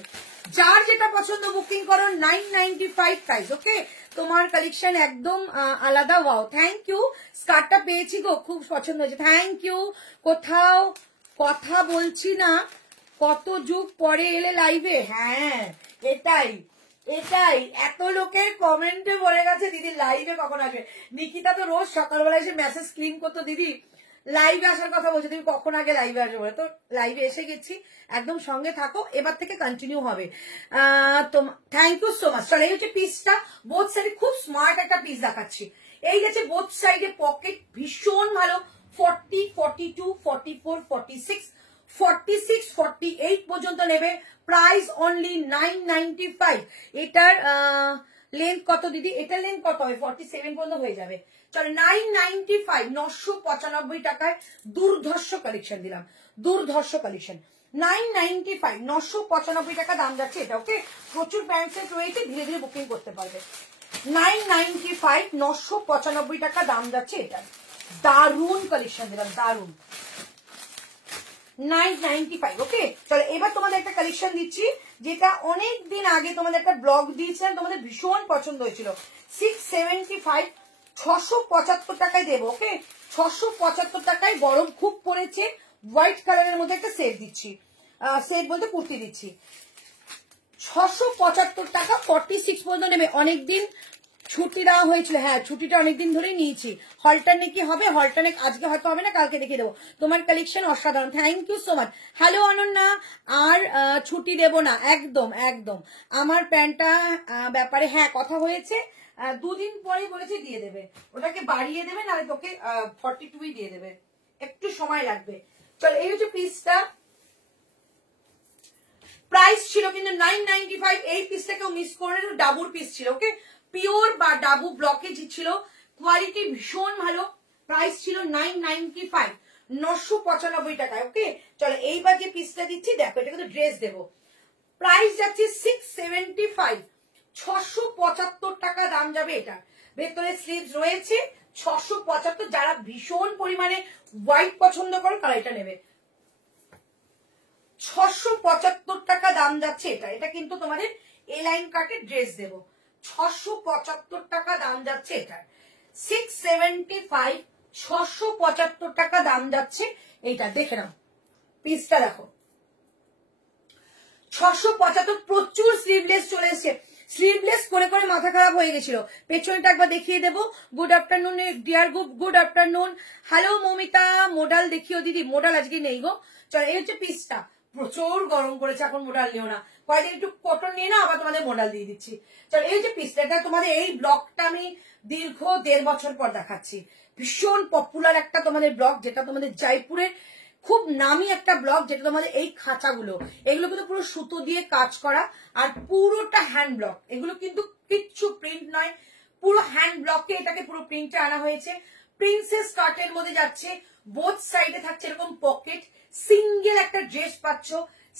যার যেটা পছন্দ বুকিং করো। 995 প্রাইস। ওকে, তোমার কালেকশন একদম আলাদা। Wow, thank you. স্কার্টটা পেয়েছি গো, খুব পছন্দ হয়েছে, থ্যাংক ইউ। কোথাও কথা বলছি না, কত যুগ পরে এলে লাইভে। হ্যাঁ, এটাই এটাই, এত লোকের কমেন্টে বলে গেছে দিদি লাইভে কখন আসবে। নিকিতা তো রোজ সকালবেলা এসে মেসেজ ক্লিন করতো, দিদি লাইভে আসার কথা বলছে, তুমি কখন আগে লাইভে আসবে বলে। তো লাইভে এসে গেছি, একদম সঙ্গে থাকো, এবার থেকে কন্টিনিউ হবে। Thank you so much. চলো, এই হচ্ছে পিসটা, বোথ সাইডে খুব স্মার্ট একটা পিস দেখাচ্ছি। এই গেছে বোথ সাইডে পকেট, ভীষণ ভালো। 40, 42, 44, 46, 46, 48 পর্যন্ত নেবে। Price only 995। এটার লেন্থ কত দিদি? এটার লেন্থ কত হবে? 47 পর্যন্ত হয়ে যাবে। চলো 995, 995 টাকায় দুর্ধর্ষ কালেকশন দিলাম, দুর্ধর্ষ কালেকশন। 995, 995 টাকা দাম যাচ্ছে এটা। ওকে, প্রচুর প্যান্ট সেট রয়েছে, ধীরে ধীরে বুকিং করতে পারবে। 995, 995 টাকা দাম যাচ্ছে এটা। দারুণ কালেকশন দিলাম, দারুণ। 995। ওকে, চলো এবার তোমাদের একটা কালেকশন দিচ্ছি, যেটা অনেক দিন আগে তোমাদের একটা ব্লগ দিয়েছিলাম, তোমাদের ভীষণ পছন্দ হয়েছিল। 675, 675 টাকায় দেবো। ওকে, 675 টাকায়, গরম খুব পড়েছে। হোয়াইট কালারের মধ্যে একটা সেট দিচ্ছি, সেট বলতে কুর্তি দিচ্ছি। 675 টাকা, 46 পর্যন্ত নেবে। অনেকদিন ছুটি দেওয়া হয়েছিল। হ্যাঁ, ছুটিটা অনেকদিন ধরেই নিয়েছি। হলটারনে কি হবে? হলটারনে আজকে হয়তো হবে না, কালকে দেখিয়ে দেবো। তোমার কালেকশন অসাধারণ, thank you so much. Hello Ananya, আর ছুটি দেবো না, একদম একদম। আমার প্যান্টটা ব্যাপারে হ্যাঁ কথা হয়েছে, 2 দিন পরে বলেছে দিয়ে দেবে, ওটাকে বাড়িয়ে দেবে, নাহলে তোকে 42 দিয়ে দেবে, একটু সময় লাগবে। চলো, এই হচ্ছে পিসটা। প্রাইস ছিল কিন্তু 995। এই পিসটাকেও মিস করে, ডাবুর পিস ছিল। ওকে, পিওর বা ডাবু ব্লকেজ ছিল, কোয়ালিটি ভীষণ ভালো। প্রাইস ছিল 995, 995 টাকায়। ওকে, চলো এইবার যে পিসটা দিচ্ছি দেখো, এটা কিন্তু ড্রেস দেবো। প্রাইস যাচ্ছে 675, 675 টাকা দাম যাবে এটা। ভেতরে স্লিভস রয়েছে 675। যারা ভীষণ পরিমাণে হোয়াইট পছন্দ করো তারা এটা নেবে। 675 টাকা দাম যাচ্ছে এটা। এটা কিন্তু তোমাদের এ লাইন কাটের ড্রেস দেবো। 675 টাকা দাম যাচ্ছে এটা। 675, 675 টাকা দাম যাচ্ছে এইটা। দেখে নাও পিসটা দেখো, 675। প্রচুর স্লিভলেস চলে এসছে। স্লিভলেস করে করে মাথা খারাপ হয়ে গেছিল। পেছনটা একবার দেখিয়ে দেবো। Good afternoon dear good afternoon. Hello Moumita, model দেখিও দিদি। মোডাল আজকে নেই গো। চলো এই হচ্ছে পিসটা। প্রচুর গরম করেছে, এখন মোডাল নিও না, কয়েকদিন একটু কটন নিয়ে না, আবার তোমাদের মোডাল দিয়ে দিচ্ছি। চলো এই হচ্ছে পিসটা। এটা তোমাদের এই ব্লগটা আমি দীর্ঘ 1.5 বছর পর দেখাচ্ছি। ভীষণ পপুলার একটা তোমাদের ব্লগ, যেটা তোমাদের জয়পুরের খুব নামি একটা ব্লগ, যেটা তোমাদের এই খাঁচাগুলো, এগুলো কিন্তু পুরো সুতো দিয়ে কাজ করা আর পুরোটা হ্যান্ড ব্লক। এগুলো কিন্তু কিচ্ছু প্রিন্ট নয়, পুরো হ্যান্ড ব্লকে এটাকে পুরো প্রিন্টে আনা হয়েছে। প্রিন্সেস কাটের মধ্যে যাচ্ছে, বোথ সাইডে থাকছে এরকম পকেট। সিঙ্গেল একটা ড্রেস পাচ্ছ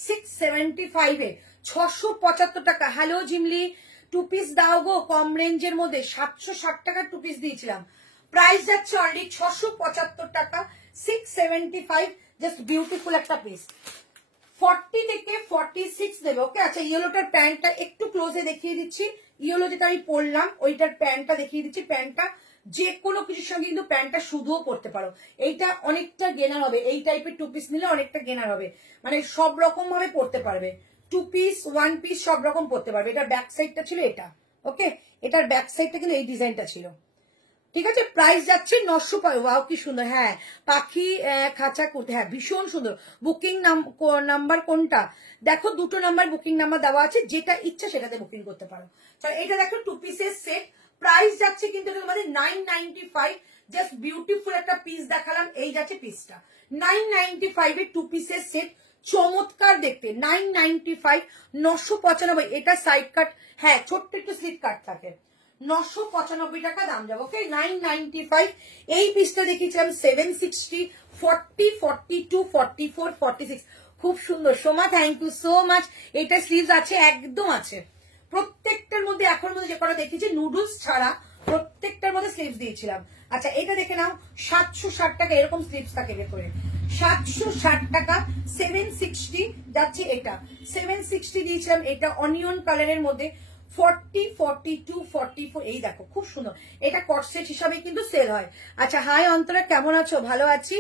675 এ, 675 টাকা। হ্যালো জিমলি, 2 পিস দাও গো কম রেঞ্জের মধ্যে। 760 টাকার 2 পিস দিয়েছিলাম, প্রাইস যাচ্ছে অনলি 675 টাকা। 675, জাস্ট বিউটিফুল একটা পিস। 40 থেকে 46 দেবে। ওকে, আচ্ছা ইয়েলোটার প্যান্টটা একটু ক্লোজে দেখিয়ে দিচ্ছি। ইয়েলো যেটা আমি পরলাম ওইটার প্যান্টটা দেখিয়ে দিচ্ছি। প্যান্টটা যে কোনো কিছুর সঙ্গে কিন্তু প্যান্টটা শুধুও পরতে পারো। এইটা অনেকটা গেনার হবে, এই টাইপের 2 পিস নিলে অনেকটা গেনার হবে, মানে সব রকম ভাবে পরতে পারবে। 2 পিস 1 পিস সব রকম পরতে পারবে। এটার ব্যাক সাইডটা ছিল এটা। ওকে, এটার ব্যাক সাইডটা কিন্তু এই ডিজাইনটা ছিল। ঠিক আছে, প্রাইস যাচ্ছে 900। ওয়াও কি সুন্দর। হ্যাঁ, পাখি খাঁচা করতে, হ্যাঁ ভীষণ সুন্দর। বুকিং নাম্বার কোনটা দেখো, 2টো নাম্বার বুকিং নাম্বার দেওয়া আছে, যেটা ইচ্ছা সেটাতে বুকিং করতে পারো। চলো এটা দেখো 2 পিসের সেট। প্রাইস যাচ্ছে কিন্তু তোমাদের 995। জাস্ট বিউটিফুল একটা পিস দেখালাম, এই যাচ্ছে পিসটা 995 এর 2 পিসের সেট। চমৎকার দেখতে। 995, 995। এটা সাইড কাট, হ্যাঁ ছোট্ট একটু স্লিপ কাট থাকে। 995 টাকা দাম যাবে। ওকে, 995। এই পিসটা দেখিয়েছিলাম 760, 40, 42, 44, 46। খুব সুন্দর। Soma thank you so much. এটা স্লিভস আছে, একদম আছে প্রত্যেকটার মধ্যে। এখন মধ্যে যে কটা দেখিয়েছি নুডলস ছাড়া প্রত্যেকটার মধ্যে স্লিভস দিয়েছিলাম। আচ্ছা এটা দেখে নাও, 760 টাকা এরকম স্লিভস থাকে ভেতরে। 760 টাকা। 760 যাচ্ছে এটা। 760 দিয়েছিলাম এটা অনিয়ন কালারের মধ্যে। 40, 42, 44। এই দেখো খুব সুন্দর। এটা কটসেট হিসাবে কিন্তু সেল হয়। আচ্ছা হাই অন্তরা, কেমন আছো? ভালো আছি।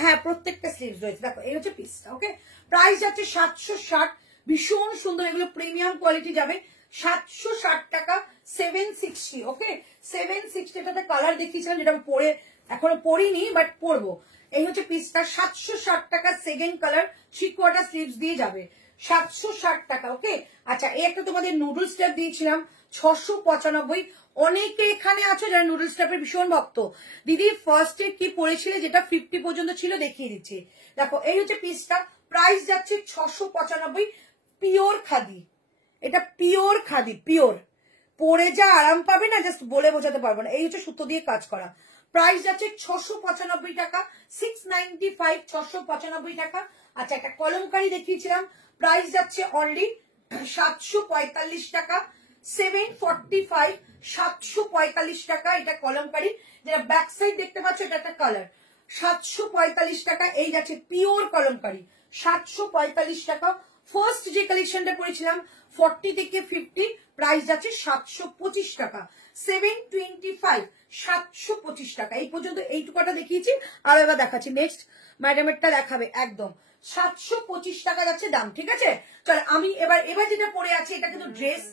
হ্যাঁ প্রত্যেকটা স্লিভস রয়েছে। দেখো এই হচ্ছে পিসটা। ওকে, প্রাইস যাচ্ছে 760। ভীষণ সুন্দর, এগুলো প্রিমিয়াম কোয়ালিটি যাবে। 760 টাকা। 760। ওকে, 760। এটাতে কালার দেখিয়েছিলাম, যেটা আমি পরে এখনো পরিনি বাট পরবো। এই হচ্ছে পিসটা 760 টাকা। সেকেন্ড কালার 3/4 স্লিভস দিয়ে যাবে 760 টাকা। ওকে, আচ্ছা এই একটা তোমাদের নুডলস স্টেপ দিয়েছিলাম 695। অনেকে এখানে আছো যারা নুডলস স্টেপের ভীষণ ভক্ত। দিদি ফার্স্টে কি পড়েছিলে, যেটা 50 পর্যন্ত ছিল, দেখিয়ে দিচ্ছি। দেখো এই হচ্ছে পিসটা। প্রাইস যাচ্ছে 695। পিওর খাদি, এটা পিওর খাদি, পিওর। পরে যা আরাম পাবে না, জাস্ট বলে বোঝাতে পারবো না। এই হচ্ছে সুতো দিয়ে কাজ করা। প্রাইস যাচ্ছে 695 টাকা। 695, 695 টাকা। আচ্ছা একটা কলমকারি দেখিয়েছিলাম, প্রাইস যাচ্ছে অনলি 745 টাকা। 745, 745 টাকা। এটা কলমকারি, যেটা ব্যাক সাইড দেখতে পাচ্ছ, এটা একটা কালার। 745 টাকা। এই যাচ্ছে পিওর কলমকারি, 745 টাকা। ফার্স্ট যে কালেকশনটা করেছিলাম 40 থেকে 50, প্রাইস যাচ্ছে 725 টাকা। 725, 725 টাকা। এই পর্যন্ত এইটুকুটা দেখিয়েছি, আর এবার দেখাচ্ছি নেক্সট। ম্যাডামেরটা দেখাবে একদম 725 টাকা যাচ্ছে দাম। ঠিক আছে, চল আমি এবার যেটা পরে আছে, এটা কিন্তু ড্রেস।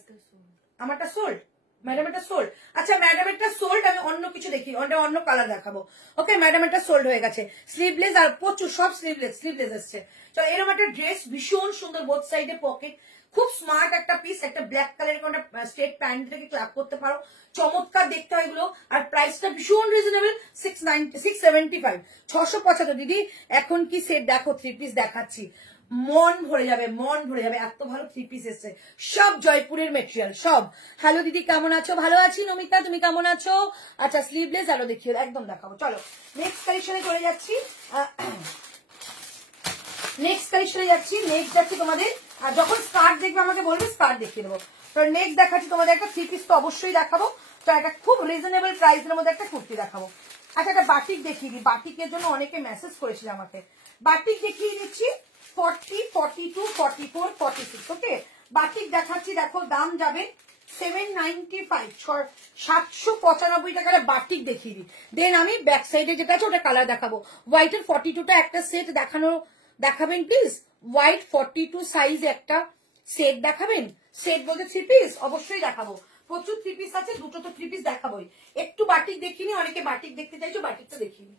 আমারটা সোল্ড, ম্যাডামেরটা সোল্ড। আচ্ছা ম্যাডামেরটা সোল্ড, আমি অন্য কিছু দেখি, অন্য কালার দেখাবো। ওকে, ম্যাডামেরটা সোল্ড হয়ে গেছে। স্লিভলেস আর প্রচুর সব স্লিভলেস এসছে। চলো এরকম একটা ড্রেস, ভীষণ সুন্দর, বোথ সাইডে পকেট, খুব স্মার্ট একটা পিস। একটা ব্ল্যাক কালারের কোনো স্ট্রেট প্যান্টটাকে ক্লাব করতে পারো, চমৎকার দেখতে হয় এগুলো। আর প্রাইসটা ভীষণ রিজনেবল, 675। 675 দিদি। এখন কি সেট দেখো, 3 পিস দেখাচ্ছি, মন ভরে যাবে, মন ভরে যাবে। এত ভালো 3 পিস এসছে, সব জয়পুরের মেটেরিয়াল সব। হ্যালো দিদি কেমন আছো? ভালো আছি। নমিতা তুমি কেমন আছো? আচ্ছা স্লিভলেস আরো দেখিও, একদম দেখাবো। চলো নেক্সট কালেকশনে চলে যাচ্ছি। নেক্সট যাচ্ছি তোমাদের আর যখন স্কার্ট দেখবে আমাকে বলবে, স্কার্ট দেখিয়ে দেবো। তো নেক্সট দেখাচ্ছি তোমাদের একটা 3 পিস তো অবশ্যই দেখাবো। তো একটা খুব রিজনেবল প্রাইসের মধ্যে একটা কুর্তি দেখাবো। আচ্ছা একটা বাটিক দেখিয়ে দিই, বাটিকের জন্য অনেকে মেসেজ করেছিল আমাকে, বাটিক দেখিয়ে দিচ্ছি 40, 42, 44, 46। ওকে, বাটিক দেখাচ্ছি, দেখো দাম যাবে 795, 795 টাকার বাটিক দেখিয়ে দিই। দেন আমি ব্যাক সাইডে যেটা আছে ওটা কালার দেখাবো। হোয়াইটের 42টা একটা সেট দেখাবেন প্লিজ। হোয়াইট 42 সাইজ একটা সেট দেখাবেন। সেট বলতে 3 পিস অবশ্যই দেখাবো, প্রচুর 3 পিস আছে, দুটো তো 3 পিস দেখাবোই। একটু বাটিক দেখিনি, অনেকে বাটিক দেখতে চাইছো, বাটিকটা দেখিনি।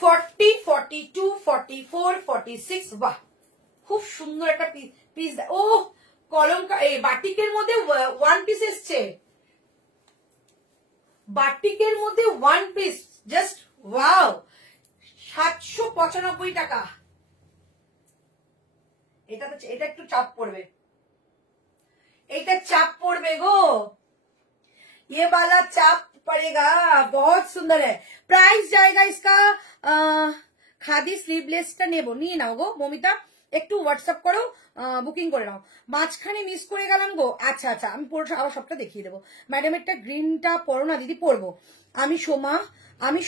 40, 42, 44, 46। বাহ, খুব সুন্দর একটা পিস। ও কলমকা, এই বাটিকের মধ্যে ওয়ান পিস এসছে, বাটিকের মধ্যে ওয়ান পিস, জাস্ট ওয়াও। 795 টাকা। এটা একটু চাপ পড়বে, এটা চাপ পড়বে গো, ये वाला चाप पड़ेगा, बहुत सुंदर है। प्राइस जाएगा इसका खादी स्लीवलेसটা নেব, নিয়ে নাও গো মমিতা, একটু হোয়াটসঅ্যাপ করো, বুকিং করে নাও। মাঝখানে মিস করে গেলাম গো। আচ্ছা আচ্ছা, আমি পুরো আবার সবটা দেখিয়ে দেবো। ম্যাডামেরটা গ্রিনটা পড়ো না দিদি, পড়বো। আমি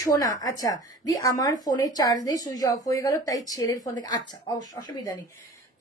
সোনা। আচ্ছা দি, আমার ফোনে চার্জ নেই, সুইচ অফ হয়ে গেল, তাই ছেলের ফোন থেকে। আচ্ছা অসুবিধা নেই,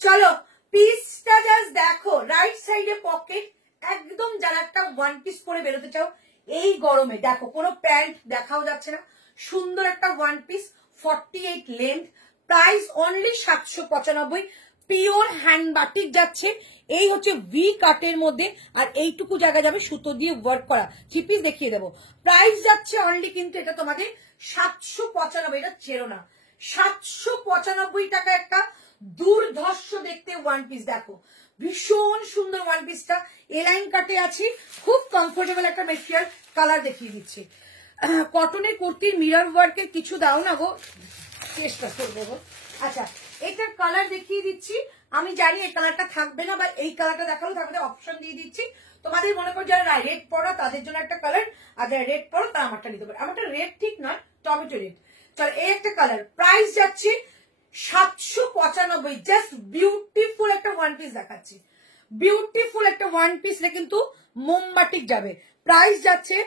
চলো পিসটা জাস্ট দেখো। রাইট সাইডে পকেট, একদম যারা একটা ওয়ান পিস পরে বেরোতে চাও এই গরমে, দেখো কোনো প্যান্ট দেখাও যাচ্ছে না, সুন্দর একটা one piece, 48 length, price only 795। Pure hand batik যাচ্ছে, এই হচ্ছে ভি কাটের মধ্যে, আর এইটুকু জায়গা যাবে সুতো দিয়ে ওয়ার্ক করা। 3 পিস দেখিয়ে দেবো। প্রাইস যাচ্ছে অনলি কিন্তু এটা তোমাদের 795, এটা ছেড়ো না। 795 টাকা একটা দুর্ধর্ষ দেখতে ওয়ান পিস, দেখো ভীষণ সুন্দর ওয়ান পিসটা, এলাইন কাটে আছে, খুব কমফোর্টেবল একটা মেটেরিয়াল। কালার দেখিয়ে দিচ্ছি। কটনের কুর্তির মিরর ওয়ার্কের কিছু দাও না গো, চেষ্টা করবো গো। আচ্ছা এটার কালার দেখিয়ে দিচ্ছি। আমি জানি এই কালারটা থাকবে না, বা এই কালারটা দেখালো, তার অপশন দিয়ে দিচ্ছি। তোমাদের মনে করো যারা রেড পরো তাদের জন্য একটা কালার, আর যারা রেড পরো তারা আমারটা নিতে পারে। আমারটা রেড ঠিক নয়, টমেটো রেড। চলো এই একটা কালার, প্রাইস যাচ্ছে 795। জাস্ট বিউটিফুল একটা ওয়ান পিস দেখাচ্ছি, বিউটিফুল একটা ওয়ান পিস, কিন্তু মোমবাটিক যাবে। প্রাইস যাচ্ছে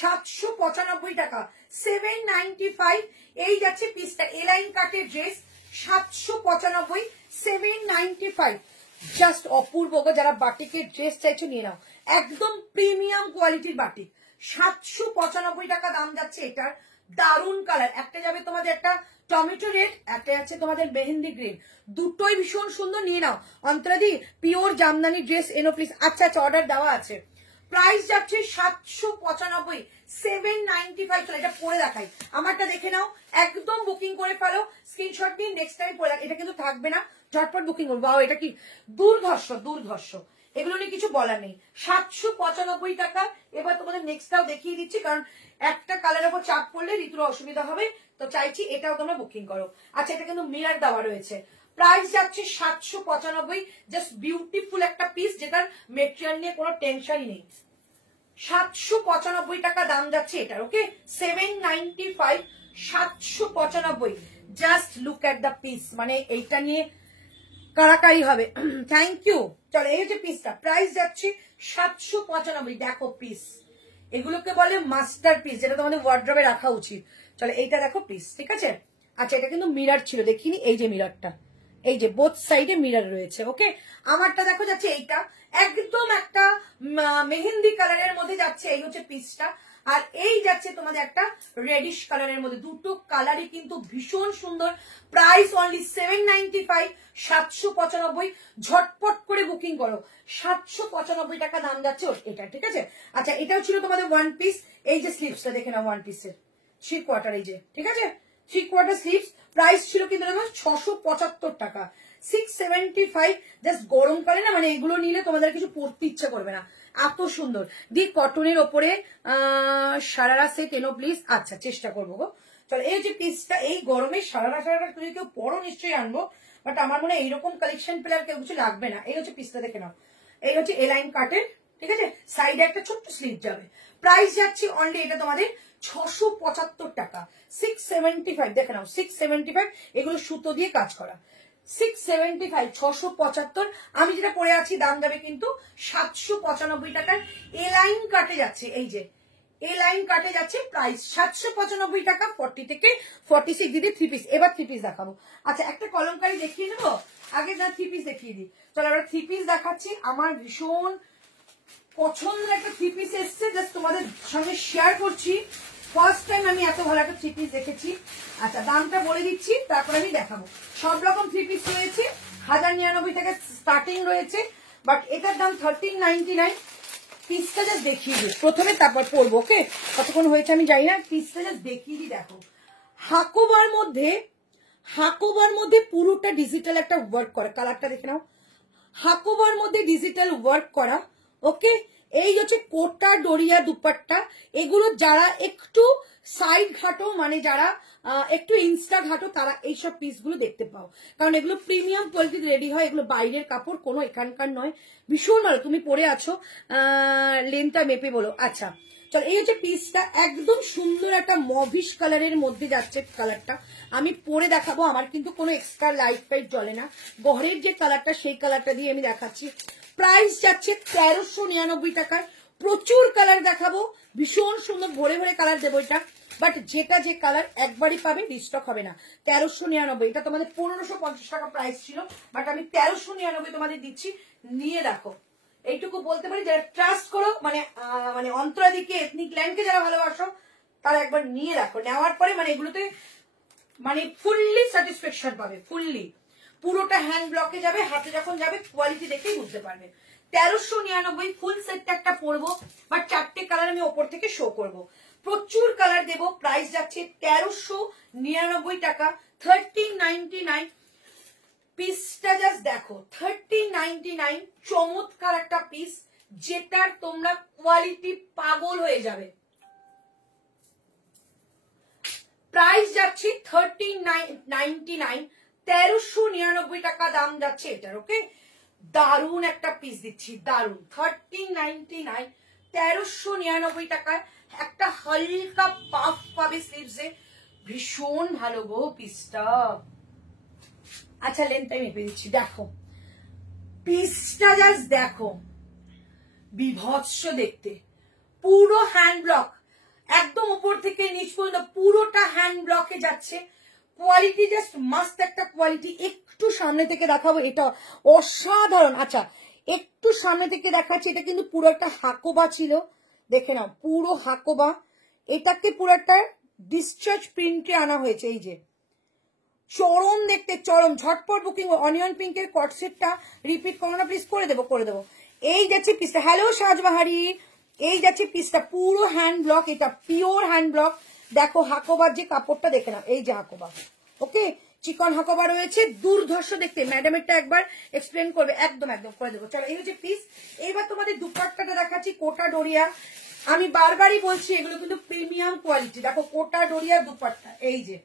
795 টাকা, 795। এই যাচ্ছে পিসটা, এলাইন কাটের ড্রেস, 795, 795। জাস্ট অপূর্ব গো, যারা বাটিকের ড্রেস চাইছো নিয়ে নাও, একদম প্রিমিয়াম কোয়ালিটির বাটিক। 795 টাকা দাম যাচ্ছে এটার। দারুন কালার, একটা যাবে তোমাদের একটা টমেটো রেড, একটা যাচ্ছে তোমাদের মেহেন্দি গ্রিন, দুটোই ভীষণ সুন্দর, নিয়ে নাও। অন্তরাদি পিওর জামদানি ড্রেস এনো প্লিজ। আচ্ছা আচ্ছা, অর্ডার দেওয়া আছে। প্রাইস যাচ্ছে 795, 795। চলো এটা পরে দেখাই, আমারটা দেখে নাও, একদম বুকিং করে ফেলো, স্ক্রিনশট নিয়ে নেক্সট টাইম পরে। এটা কিন্তু থাকবে না, ঝটপট বুকিং করবো। বাও, এটা কি দুর্ধর্ষ, দুর্ধর্ষ, এগুলো নিয়ে কিছু বলার নেই। 795 টাকা। এবার তোমাদের নেক্সটটাও দেখিয়ে দিচ্ছি, কারণ একটা কালারের উপর চাপ পড়লে ঋতুর অসুবিধা হবে, তো চাইছি এটাও তোমরা বুকিং করো। আচ্ছা এটা কিন্তু মিরর দেওয়া রয়েছে। প্রাইস যাচ্ছে 795, জাস্ট বিউটিফুল একটা পিস, যেটার মেটেরিয়াল নিয়ে কোনো টেনশনই নেই। 795 টাকা দাম যাচ্ছে এটার। Okay, 795, 795। Just look at the piece, মানে এইটা নিয়ে কারাকারি হবে। Thank you. চলো এই হচ্ছে পিসটা, প্রাইস যাচ্ছে 795। দেখো পিস, এগুলোকে বলে মাস্টার পিস, যেটা তোমাদের ওয়ার্ড্রবে রাখা উচিত। চলো এইটা দেখো পিস, ঠিক আছে। আচ্ছা এটা কিন্তু মিরর ছিল, দেখিনি, এই যে মিররটা, এই যে বোথ সাইডে মিরর রয়েছে। ওকে, আমারটা দেখো যাচ্ছে এইটা, একদম একটা মেহেন্দি কালারের মধ্যে যাচ্ছে, এই হচ্ছে পিসটা। আর এই যাচ্ছে তোমাদের একটা রেডিশ কালারের মধ্যে, দুটো কালারই কিন্তু ভীষণ সুন্দর। Price only 795, 795। ঝটপট করে বুকিং করো, 795 টাকা দাম যাচ্ছে এটা, ঠিক আছে। আচ্ছা এটাও ছিল তোমাদের ওয়ান পিস, এই যে স্লিভসটা দেখে নাও, ওয়ান পিসের 3 কোয়ার্টার, এই যে, ঠিক আছে, 3 কোয়ার্টার স্লিভস। প্রাইস ছিল কিন্তু 675 টাকা, 675। জাস্ট গরমকালে না, মানে এগুলো নিলে তোমাদের কিছু পরতে ইচ্ছা করবে না, এত সুন্দর। দি কটনের ওপরে সারারা সেট এনো প্লিজ। আচ্ছা চেষ্টা করবো গো। চলো এই যে পিসটা, এই গরমে সারারা যদি কেউ পরো নিশ্চয়ই আনবো, বাট আমার মনে হয় এইরকম কালেকশন পেলে আর কেউ কিছু লাগবে না। এই হচ্ছে পিসটা দেখে নাও, এই হচ্ছে এলাইন কাটের, ঠিক আছে, সাইডে একটা ছোট্ট স্লিভ যাবে। প্রাইস যাচ্ছে অনলি এটা তোমাদের 675 টাকা, 675, দেখে নাও 675, এগুলো সুতো দিয়ে কাজ করা, 675, 675। আমি যেটা পরে আছি দাম যাবে কিন্তু 795 টাকার। এ লাইন কাটে যাচ্ছে, এই যে এ লাইন কাটে যাচ্ছে, প্রাইস 795 টাকা, 40 থেকে 46। দিদি 3 পিস, এবার 3 পিস দেখাবো। আচ্ছা একটা কলমকারি দেখিয়ে নেবো, আগে না 3 পিস দেখিয়ে দিই। চলো এবার 3 পিস দেখাচ্ছি। আমার ভীষণ পছন্দের একটা 3 পিস এসছে, জাস্ট তোমাদের সঙ্গে শেয়ার করছি। ফার্স্ট টাইম আমি এত ভালো একটা 3 পিস দেখেছি। আচ্ছা দামটা বলে দিচ্ছি, তারপর আমি দেখাবো। সব রকম 3 পিস রয়েছে, 1099 থেকে স্টার্টিং রয়েছে, বাট এটার দাম 1399। পিসটা জাস্ট দেখিয়ে দিই প্রথমে, তারপর পরবো। ওকে, কতক্ষণ হয়েছে আমি জানি না, পিসটা জাস্ট দেখিয়ে দিই। দেখো হাকোবার মধ্যে পুরোটা ডিজিটাল একটা ওয়ার্ক করা, কালারটা দেখে নাও, হাকোবার মধ্যে ডিজিটাল ওয়ার্ক করা। ওকে, এই হচ্ছে কোটা ডোরিয়া দুপাট্টা। এগুলো যারা একটু সাইড ঘাটো, মানে যারা একটু ইনস্টা ঘাটো, তারা এইসব পিসগুলো দেখতে পাও, কারণ এগুলো প্রিমিয়াম কোয়ালিটির রেডি হয়, এগুলো বাইরের কাপড়, কোনো এখানকার নয়। ভীষণ ভালো, তুমি পরে আছো, লেনটা মেপে বলো। আচ্ছা চলো, এই হচ্ছে পিসটা, একদম সুন্দর একটা মভিশ কালারের মধ্যে যাচ্ছে কালারটা। আমি পরে দেখাবো, আমার কিন্তু কোনো এক্সট্রা লাইট ফাইট জ্বলে না, ঘরের যে কালারটা সেই কালারটা দিয়ে আমি দেখাচ্ছি। প্রাইস যাচ্ছে 1399 টাকায়। প্রচুর কালার দেখাবো, ভীষণ সুন্দর ভরে ভরে কালার দেবো এটা, বাট যেটা যে কালার একবারই পাবে, রিস্টক হবে না। 1399, এটা তোমাদের 1550 টাকা প্রাইস ছিল, বাট আমি 1399 তোমাদের দিচ্ছি, নিয়ে দেখো। এইটুকু বলতে পারি, যারা ট্রাস্ট করো, মানে অন্তরাদিকে এথনিক ল্যান্ডকে যারা ভালোবাসো, তারা একবার নিয়ে রাখো। নেওয়ার পরে মানে এগুলোতে মানে ফুললি স্যাটিসফ্যাকশন পাবে, ফুললি। পুরোটা হ্যান্ড ব্লকে যাবে, হাতে যখন যাবে কোয়ালিটি দেখেই বুঝতে পারবে। 1399 ফুল সেটটা একটা পরবো, বাট 4টে কালার আমি ওপর থেকে শো করব। প্রচুর কালার দেব। প্রাইস যাচ্ছে 1399 টাকা, 1399। পিসটা জাস্ট দেখো, 1399, চমৎকার একটা পিস, যেটার তোমরা কোয়ালিটি পাগল হয়ে যাবে। প্রাইস যাচ্ছে 1399, 1399 টাকা দাম যাচ্ছে এটার। ওকে, দারুন একটা পিস দিচ্ছি, দারুন। 1399, 1399 টাকায় একটা হালকা পাফ পাবে স্লিভসে, ভীষণ ভালো গো পিসটা। আচ্ছা লেন্থটা মেপে দিচ্ছি, দেখো পিসটা জাস্ট দেখো, বিভৎস দেখতে। পুরো হ্যান্ড ব্লক, একদম উপর থেকে নিচ পর্যন্ত পুরোটা হ্যান্ড ব্লকে যাচ্ছে। কোয়ালিটি জাস্ট মাস্ট একটা কোয়ালিটি। একটু সামনে থেকে দেখাবো, এটা অসাধারণ। আচ্ছা একটু সামনে থেকে দেখাচ্ছি, এটা কিন্তু পুরো একটা হাকোবা ছিল, দেখে নাও, পুরো হাকোবা। এটাকে পুরো একটা ডিসচার্জ প্রিন্টে আনা হয়েছে, এই যে চরম দেখতে, চরম। ঝটপট বুকিং। অনিয়ন পিঙ্কের কট সেটটা রিপিট করো না প্লিজ, করে দেবো। এই যাচ্ছে পিসটা, হ্যালো সাজবাহারি, এই যাচ্ছে পিসটা, পুরো হ্যান্ড ব্লক, এটা পিওর হ্যান্ড ব্লক। দেখো হাকোবার যে কাপড়টা দেখে না, এই যে হাকোবা। ওকে, চিকন হাকোবা রয়েছে, দুর্ধর্ষ দেখতে। ম্যাডামেরটা একবার এক্সপ্লেন করবে, একদম করে দেবো। চলো এই হচ্ছে পিস। এইবার তোমাদের দুপাট্টাটা দেখাচ্ছি, কোটা ডোরিয়া। আমি বারবারই বলছি, এগুলো কিন্তু প্রিমিয়াম কোয়ালিটি। দেখো কোটা ডোরিয়া দুপাট্টা, এই যে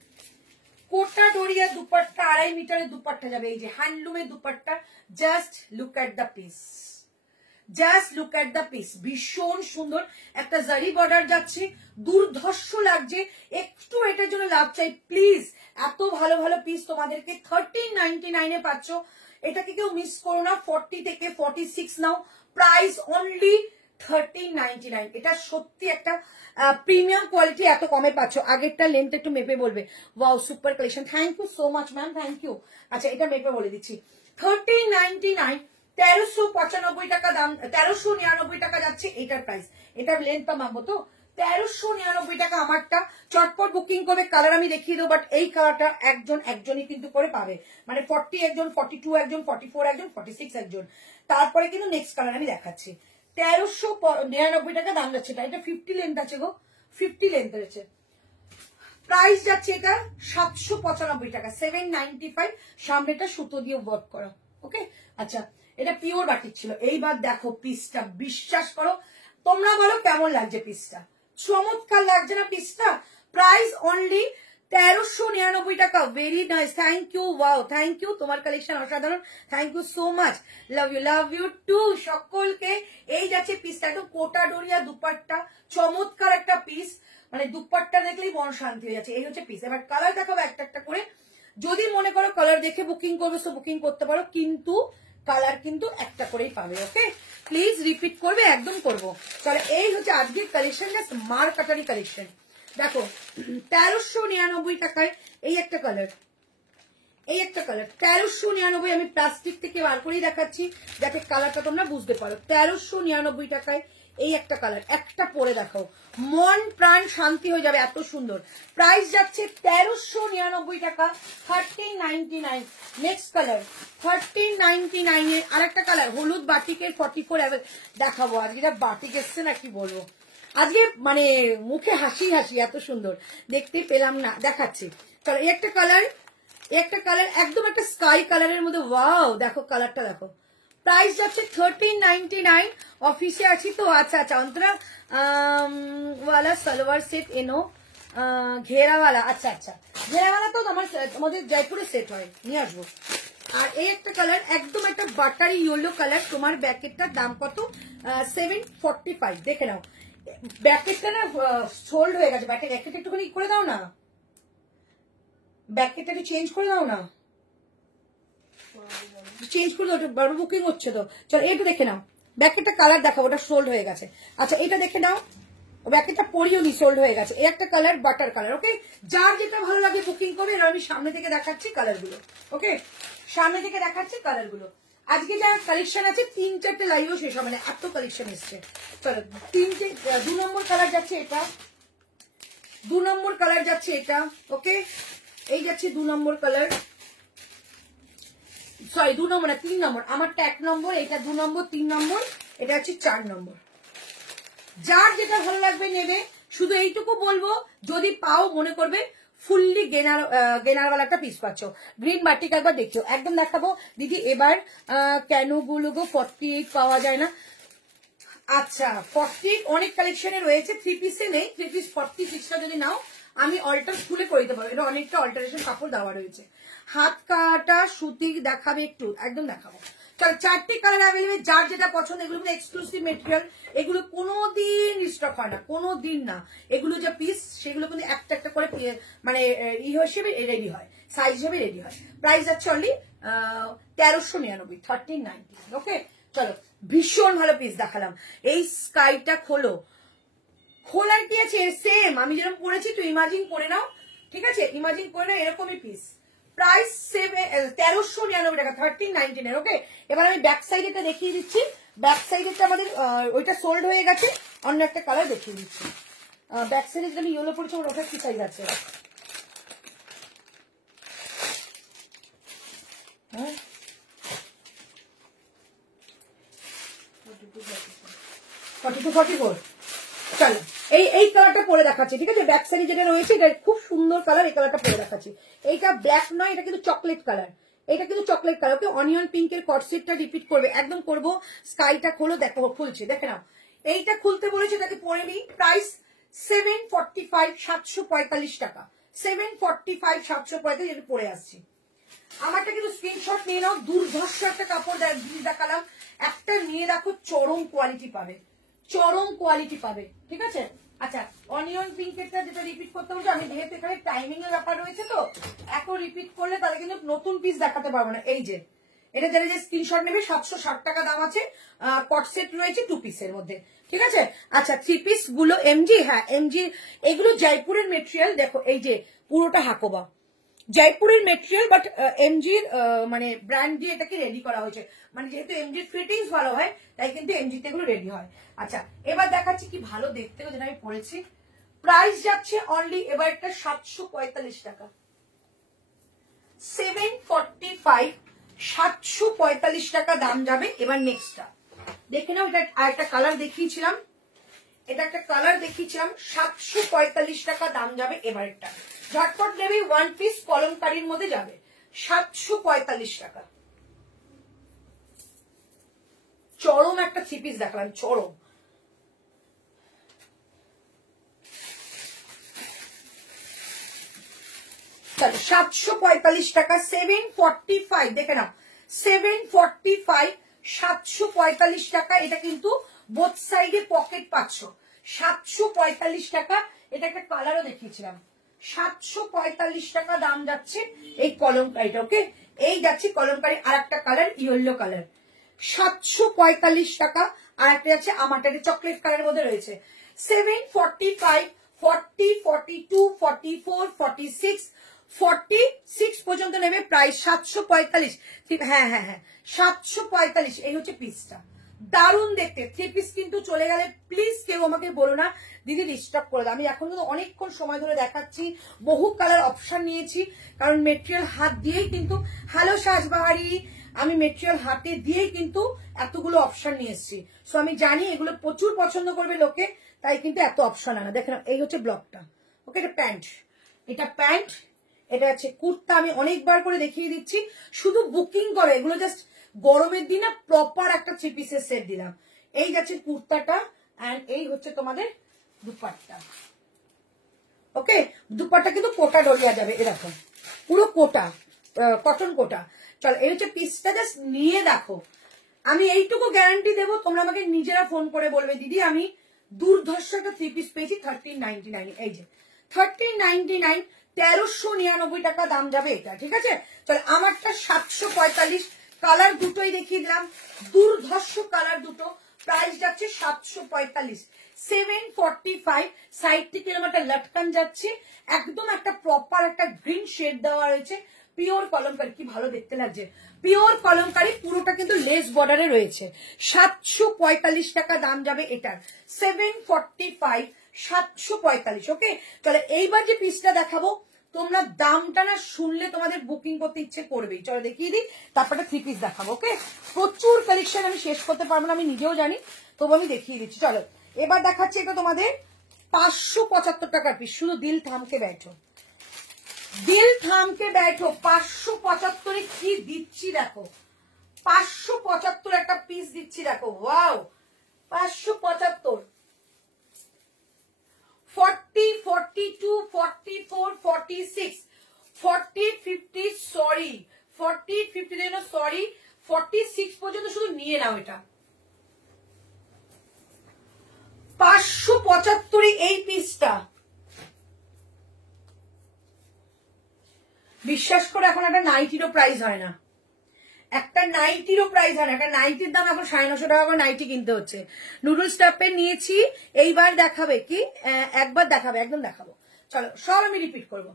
কোটা ডোরিয়া দুপাট্টা, 2.5 মিটারের দুপাট্টা যাবে, এই যে হ্যান্ডলুমের dupatta. Just look at the piece, just look at the piece, ভীষণ সুন্দর একটা জারি বর্ডার যাচ্ছে, দুর্ধর্ষ লাগছে। একটু এটার জন্য লাভ চাই প্লিজ, এত ভালো ভালো পিস তোমাদেরকে 1399 পাচ্ছ। এটাকে কেউ মিস করো না, 40 থেকে 46 নাও। Price only 1399। এটা সত্যি একটা প্রিমিয়াম কোয়ালিটি, এত কমে পাচ্ছ। আগেরটা লেন্থ একটু মেপে বলবে। Wow super collection, thank you so much ma'am, thank you. আচ্ছা এটা মেপে বলে দিচ্ছি, 1399, 1395 টাকা দাম, 1399 টাকা যাচ্ছে এটার প্রাইস। এটার লেন্থটা মাপবো তো, 1399 টাকা আমারটা। চটপট বুকিং করবে, কালার আমি দেখিয়ে দেবো, বাট এই কালারটা একজনই কিন্তু করে পাবে, মানে 40 একজন, 42 একজন, 44 একজন, 46 একজন। তারপরে কিন্তু নেক্সট কালার আমি দেখাচ্ছি। 1399 টাকা দাম যাচ্ছে এটা। এটা 50 লেন্থ আছে গো, 50 লেন্থ রয়েছে। প্রাইস যাচ্ছে এটা 795 টাকা, 795। সামনেটা সুতো দিয়ে ওয়ার্ক করা। ওকে, আচ্ছা এটা পিওর বাটিক ছিল। এইবার দেখো পিসটা, বিশ্বাস করো, তোমরা বলো কেমন লাগছে পিসটা? চমৎকার লাগছে না পিসটা? প্রাইস অনলি 1399 টাকা। Very nice, thank you, wow thank you, তোমার কালেকশন অসাধারণ, thank you so much, love you to সকলকে। এই যাচ্ছে পিসটা, একদম কোটা ডোরিয়া দুপাট্টা, চমৎকার একটা পিস। মানে দুপাট্টা দেখলেই মন শান্তি হয়ে যাচ্ছে। এই হচ্ছে পিস। এবার কালার দেখাবো একটা একটা করে। যদি মনে করো কালার দেখে বুকিং করবে তো বুকিং করতে পারো, কিন্তু কালার কিন্তু একটা করেই পাবে। ওকে, প্লিজ রিপিট করবে, একদম করবো। চলো, এই হচ্ছে আজকের কালেকশন, জাস্ট মার কাটারি কালেকশন। দেখো 1399 টাকায় এই একটা কালার, এই একটা কালার 1399। আমি প্লাস্টিক থেকে বার করেই দেখাচ্ছি যাতে কালারটা তোমরা বুঝতে পারো। 1399 টাকায় এই একটা কালার, একটা পরে দেখো, মন প্রাণ শান্তি হয়ে যাবে, এত সুন্দর। প্রাইস যাচ্ছে 1399 টাকা, 1399। নেক্সট কালার 1399 এর আরেকটা কালার, হলুদ বাটিকের 44 দেখাবো। আজকে যা বাটিক এসছে না, কি বলবো, আজকে মানে মুখে হাসি হাসি, এত সুন্দর দেখতে পেলাম না, দেখাচ্ছি। চলো, এই একটা কালার, একটা কালার একদম একটা স্কাই কালারের মধ্যে, ওয়াও দেখো কালারটা দেখো। প্রাইস যাচ্ছে 1399। অফিসে আছি তো, আচ্ছা আচ্ছা, অন্তরা ওয়ালা সালোয়ার সেট এনো, ঘেরাওয়ালা, আচ্ছা আচ্ছা, ঘেরাওয়ালা তো আমাদের জয়পুরে সেট হয়, নিয়ে আসবো। আর এই একটা কালার একদম একটা বাটারি ইয়েলো কালার, তোমার ব্যাকেটটার দাম কত? 745। দেখে নাও, ব্যাকেটটা না সোল্ড হয়ে গেছে, ব্যাকেট একটুখানি করে দাও না, ব্যাকেটটাকে চেঞ্জ করে দাও না, চেঞ্জ করে দাও, বারবার বুকিং হচ্ছে তো। চলো এইটা দেখে নাও, ব্যাকেটটা কালার দেখাবো, ওটা সোল্ড হয়ে গেছে। আচ্ছা, এটা দেখে নাও, ব্যাকেটটা পরিও নি, সোল্ড হয়ে গেছে। এই একটা কালার বাটার কালার। ওকে, যার যেটা ভালো লাগে বুকিং করবে। এবার আমি সামনে থেকে দেখাচ্ছি কালারগুলো। ওকে, সামনে থেকে দেখাচ্ছি কালারগুলো। আজকে যা কালেকশন আছে 3-4টে লাইভও শেষ হবে না, এত কালেকশন এসছে। চলো, 2 নম্বর কালার যাচ্ছে এটা, 2 নম্বর কালার যাচ্ছে এটা। ওকে, এই যাচ্ছে 2 নম্বর কালার, সরি 2 নম্বর না, 3 নম্বর। আমারটা 1 নম্বর, এটা 2 নম্বর, 3 নম্বর, এটা হচ্ছে 4 নম্বর। যার যেটা ভালো লাগবে নেবে। শুধু এইটুকু বলবো, যদি পাও মনে করবে ফুললি গেনারওয়ালাটা পিস পাচ্ছ। গ্রিন বাটিক একবার দেখিও, একদম দেখাবো। দিদি এবার কেন গুলো 48 পাওয়া যায় না? আচ্ছা, 40 অনেক কালেকশনে রয়েছে, 3 পিসে নেই। 3 পিস 46টা যদি নাও আমি অল্টার খুলে করে দিতে পারবো, এটা অনেকটা অল্টারেশন কাপড় দেওয়া রয়েছে। হাত কাটা সুতি দেখাবে একটু, একদম দেখাবো। চল, 4টে কালার অ্যাভেলেবেল, যার যেটা পছন্দ। এগুলো কিন্তু এক্সক্লুসিভ মেটেরিয়াল, এগুলো কোনোদিন স্টক হয় না, কোনোদিন না। এগুলো যে পিস, সেগুলো কিন্তু একটা একটা করে মানে হিসেবে রেডি হয়, সাইজ হিসেবে রেডি হয়। প্রাইস যাচ্ছে অনলি 1399, 1390। ওকে, চলো, ভীষণ ভালো পিস দেখালাম। এই স্কাইটা খোলো, খোলার কি আছে, সেম আমি যেরকম পরেছি একটু ইমাজিন করে নাও, ঠিক আছে? ইমাজিন করে নাও, এরকমই পিস। প্রাইস 1399 টাকা, 1399। ওকে, এবার আমি ব্যাক সাইডেটা দেখিয়ে দিচ্ছি। ব্যাক সাইডেটা আমাদের ওইটা সোল্ড হয়ে গেছে, অন্য একটা কালার দেখিয়ে দিচ্ছি। ব্যাক সাইডে যেটা আমি ইয়েলো পরেছি, ওটা কি সাইজ আছে? হ্যাঁ, 42, 44। চলো, এই কালারটা পরে দেখাচ্ছি, ঠিক আছে? ব্যাক সাইডে যেটা রয়েছে এটা খুব সুন্দর কালার, এই কালারটা পরে দেখাচ্ছি। এইটা ব্ল্যাক নয়, এটা কিন্তু চকলেট কালার, এটা কিন্তু চকলেট কালার। ওকে, অনিয়ন পিঙ্কের কটসেটটা রিপিট করবে, একদম করবো। স্কাইটা খোলো, দেখো খুলছে, দেখে নাও। এইটা খুলতে বলেছে, তাকে পরে নিই। প্রাইস 745, 745 টাকা, 745, 745, এটা পরে আসছি। আমারটা কিন্তু স্ক্রিনশট নিয়ে নাও, দুর্ধর্ষ একটা কাপড় দেখালাম, একটা নিয়ে রাখো, চরম কোয়ালিটি পাবে, চরম কোয়ালিটি পাবে, ঠিক আছে? আচ্ছা, অনিয়ন পিঙ্কেরটা যেটা রিপিট করতে বলছো, আমি যেহেতু এখানে টাইমিং এর ব্যাপার রয়েছে তো, এখন রিপিট করলে তাহলে কিন্তু নতুন পিস দেখাতে পারবো না। এই যে এটা যারা যে স্ক্রিনশট নেবে, 760 টাকা দাম আছে। কট সেট রয়েছে 2 পিসের মধ্যে, ঠিক আছে? আচ্ছা, 3 পিস গুলো এমজি, হ্যাঁ এমজি, এগুলো জয়পুরের মেটেরিয়াল। দেখো এই যে পুরোটা হাকোবা জয়পুরের মেটেরিয়াল, বাট এমজির মানে ব্র্যান্ড দিয়ে এটাকে রেডি করা হয়েছে। মানে যেহেতু এমজির ফিটিংস ভালো হয়, তাই কিন্তু এমজিতে এগুলো রেডি হয়। আচ্ছা, এবার দেখাচ্ছি কি ভালো দেখতে, যেটা আমি পরেছি। প্রাইস যাচ্ছে অনলি এবার একটা 745 টাকা, 745, 745 টাকা দাম যাবে। এবার নেক্সটটা দেখে নাও, এটা আরেকটা কালার দেখিয়েছিলাম, এটা একটা কালার দেখিয়েছিলাম, 745 টাকা দাম যাবে। এবার একটা ঝটপট নেবে, 1 পিস কলমকারীর মধ্যে যাবে, 745 টাকা। চরম একটা 3 পিস দেখালাম, চরম। চলো, 745 টাকা, 745, দেখে নাও, 745, 745 টাকা। এটা কিন্তু বোথ সাইডে পকেট পাচ্ছ, 745 টাকা। এটা একটা কালারও দেখিয়েছিলাম। 745 টাকা দাম যাচ্ছে এই কলমকারিটা। ওকে, এই যাচ্ছে কলমকারি। আর একটা কালার ইয়েলো কালার, 745 টাকা। আর একটা যাচ্ছে আমারটা চকলেট কালারের মধ্যে রয়েছে 745, 40, 42, 44, 46, 46 পর্যন্ত নেবে প্রাইস 745। হ্যাঁ হ্যাঁ হ্যাঁ 745। এই হচ্ছে পিসটা, দারুণ দেখতে। 3 পিস কিন্তু চলে গেলে প্লিজ কেউ আমাকে বলো না দিদি রিস্টক করে দাও। আমি এখন কিন্তু অনেকক্ষণ সময় ধরে দেখাচ্ছি, বহু কালার অপশন নিয়েছি, কারণ মেটেরিয়াল হাত দিয়েই কিন্তু, হ্যালো সাজবাহারি, আমি মেটেরিয়াল হাতে দিয়েই কিন্তু এতগুলো অপশন নিয়ে এসেছি। সো আমি জানি এগুলো প্রচুর পছন্দ করবে লোকে, তাই কিন্তু এত অপশন আনা। দেখেন এই হচ্ছে ব্লকটা। ওকে, এটা প্যান্ট, এটা প্যান্ট, এটা হচ্ছে কুর্তা। আমি অনেকবার করে দেখিয়ে দিচ্ছি, শুধু বুকিং করো। এগুলো জাস্ট গরমের দিনে প্রপার একটা 3 পিসের সেট দিলাম। এই যাচ্ছে কুর্তাটা, এন্ড এই হচ্ছে তোমাদের দুপাট্টা। ওকে, দুপাট্টা কিন্তু কোটা ডলিয়া যাবে, এরকম পুরো কোটা, কটন কোটা। চলো, এই হচ্ছে পিসটা, জাস্ট নিয়ে দেখো। আমি এইটুকু গ্যারান্টি দেবো, তোমরা আমাকে নিজেরা ফোন করে বলবে দিদি আমি দুর্ধর্ষ একটা 3 পিস পেয়েছি 1399। এই যে 1399, 1399 টাকা দাম যাবে এটা। ঠিক আছে, চলো আমারটা 745। কালার দুটোই দেখিয়ে দিলাম, দুর্ধর্ষ কালার দুটো। প্রাইস যাচ্ছে 745, 745। সাইড থেকে এরকম একটা লটকান যাচ্ছে, একদম একটা প্রপার একটা গ্রিন শেড দেওয়া রয়েছে। পিওর কলমকারি, কি ভালো দেখতে লাগছে। পিওর কলমকারি, পুরোটা কিন্তু লেস বর্ডারে রয়েছে। 745 টাকা দাম যাবে এটার, 745, 745। ওকে, চলো এইবার যে পিসটা দেখাবো, তোমরা দামটা না শুনলে তোমাদের বুকিং করতে ইচ্ছে করবেই। চলো দেখিয়ে দিই, তারপরে 3 পিস দেখাবো। ওকে, প্রচুর কালেকশন, আমি শেষ করতে পারবো না, আমি নিজেও জানি, তবু আমি দেখিয়ে দিচ্ছি। চলো এবার দেখাচ্ছি, এটা তোমাদের 575 টাকার পিস। শুধু দিল থামকে बैठो, দিল থামকে बैठो। 575 কি দিচ্ছি দেখো, 575 একটা পিস দিচ্ছি দেখো। ওয়াও, 575, 40, 42, 44, 46, 40, 50, সরি 40, 50, সরি 46 পর্যন্ত শুধু নিয়ে নাও। এটা 575 এই পিসটা। বিশ্বাস করে এখন একটা নাইটিরও প্রাইস হয় না, একটা নাইটিরও প্রাইস হয় না। একটা নাইটির দাম এখন 950 টাকা করে নাইটি কিনতে হচ্ছে। নুডলস টাপের নিয়েছি, এইবার দেখাবে কি, একবার দেখাবে, একদম দেখাবো। চলো সব আমি রিপিট করবো।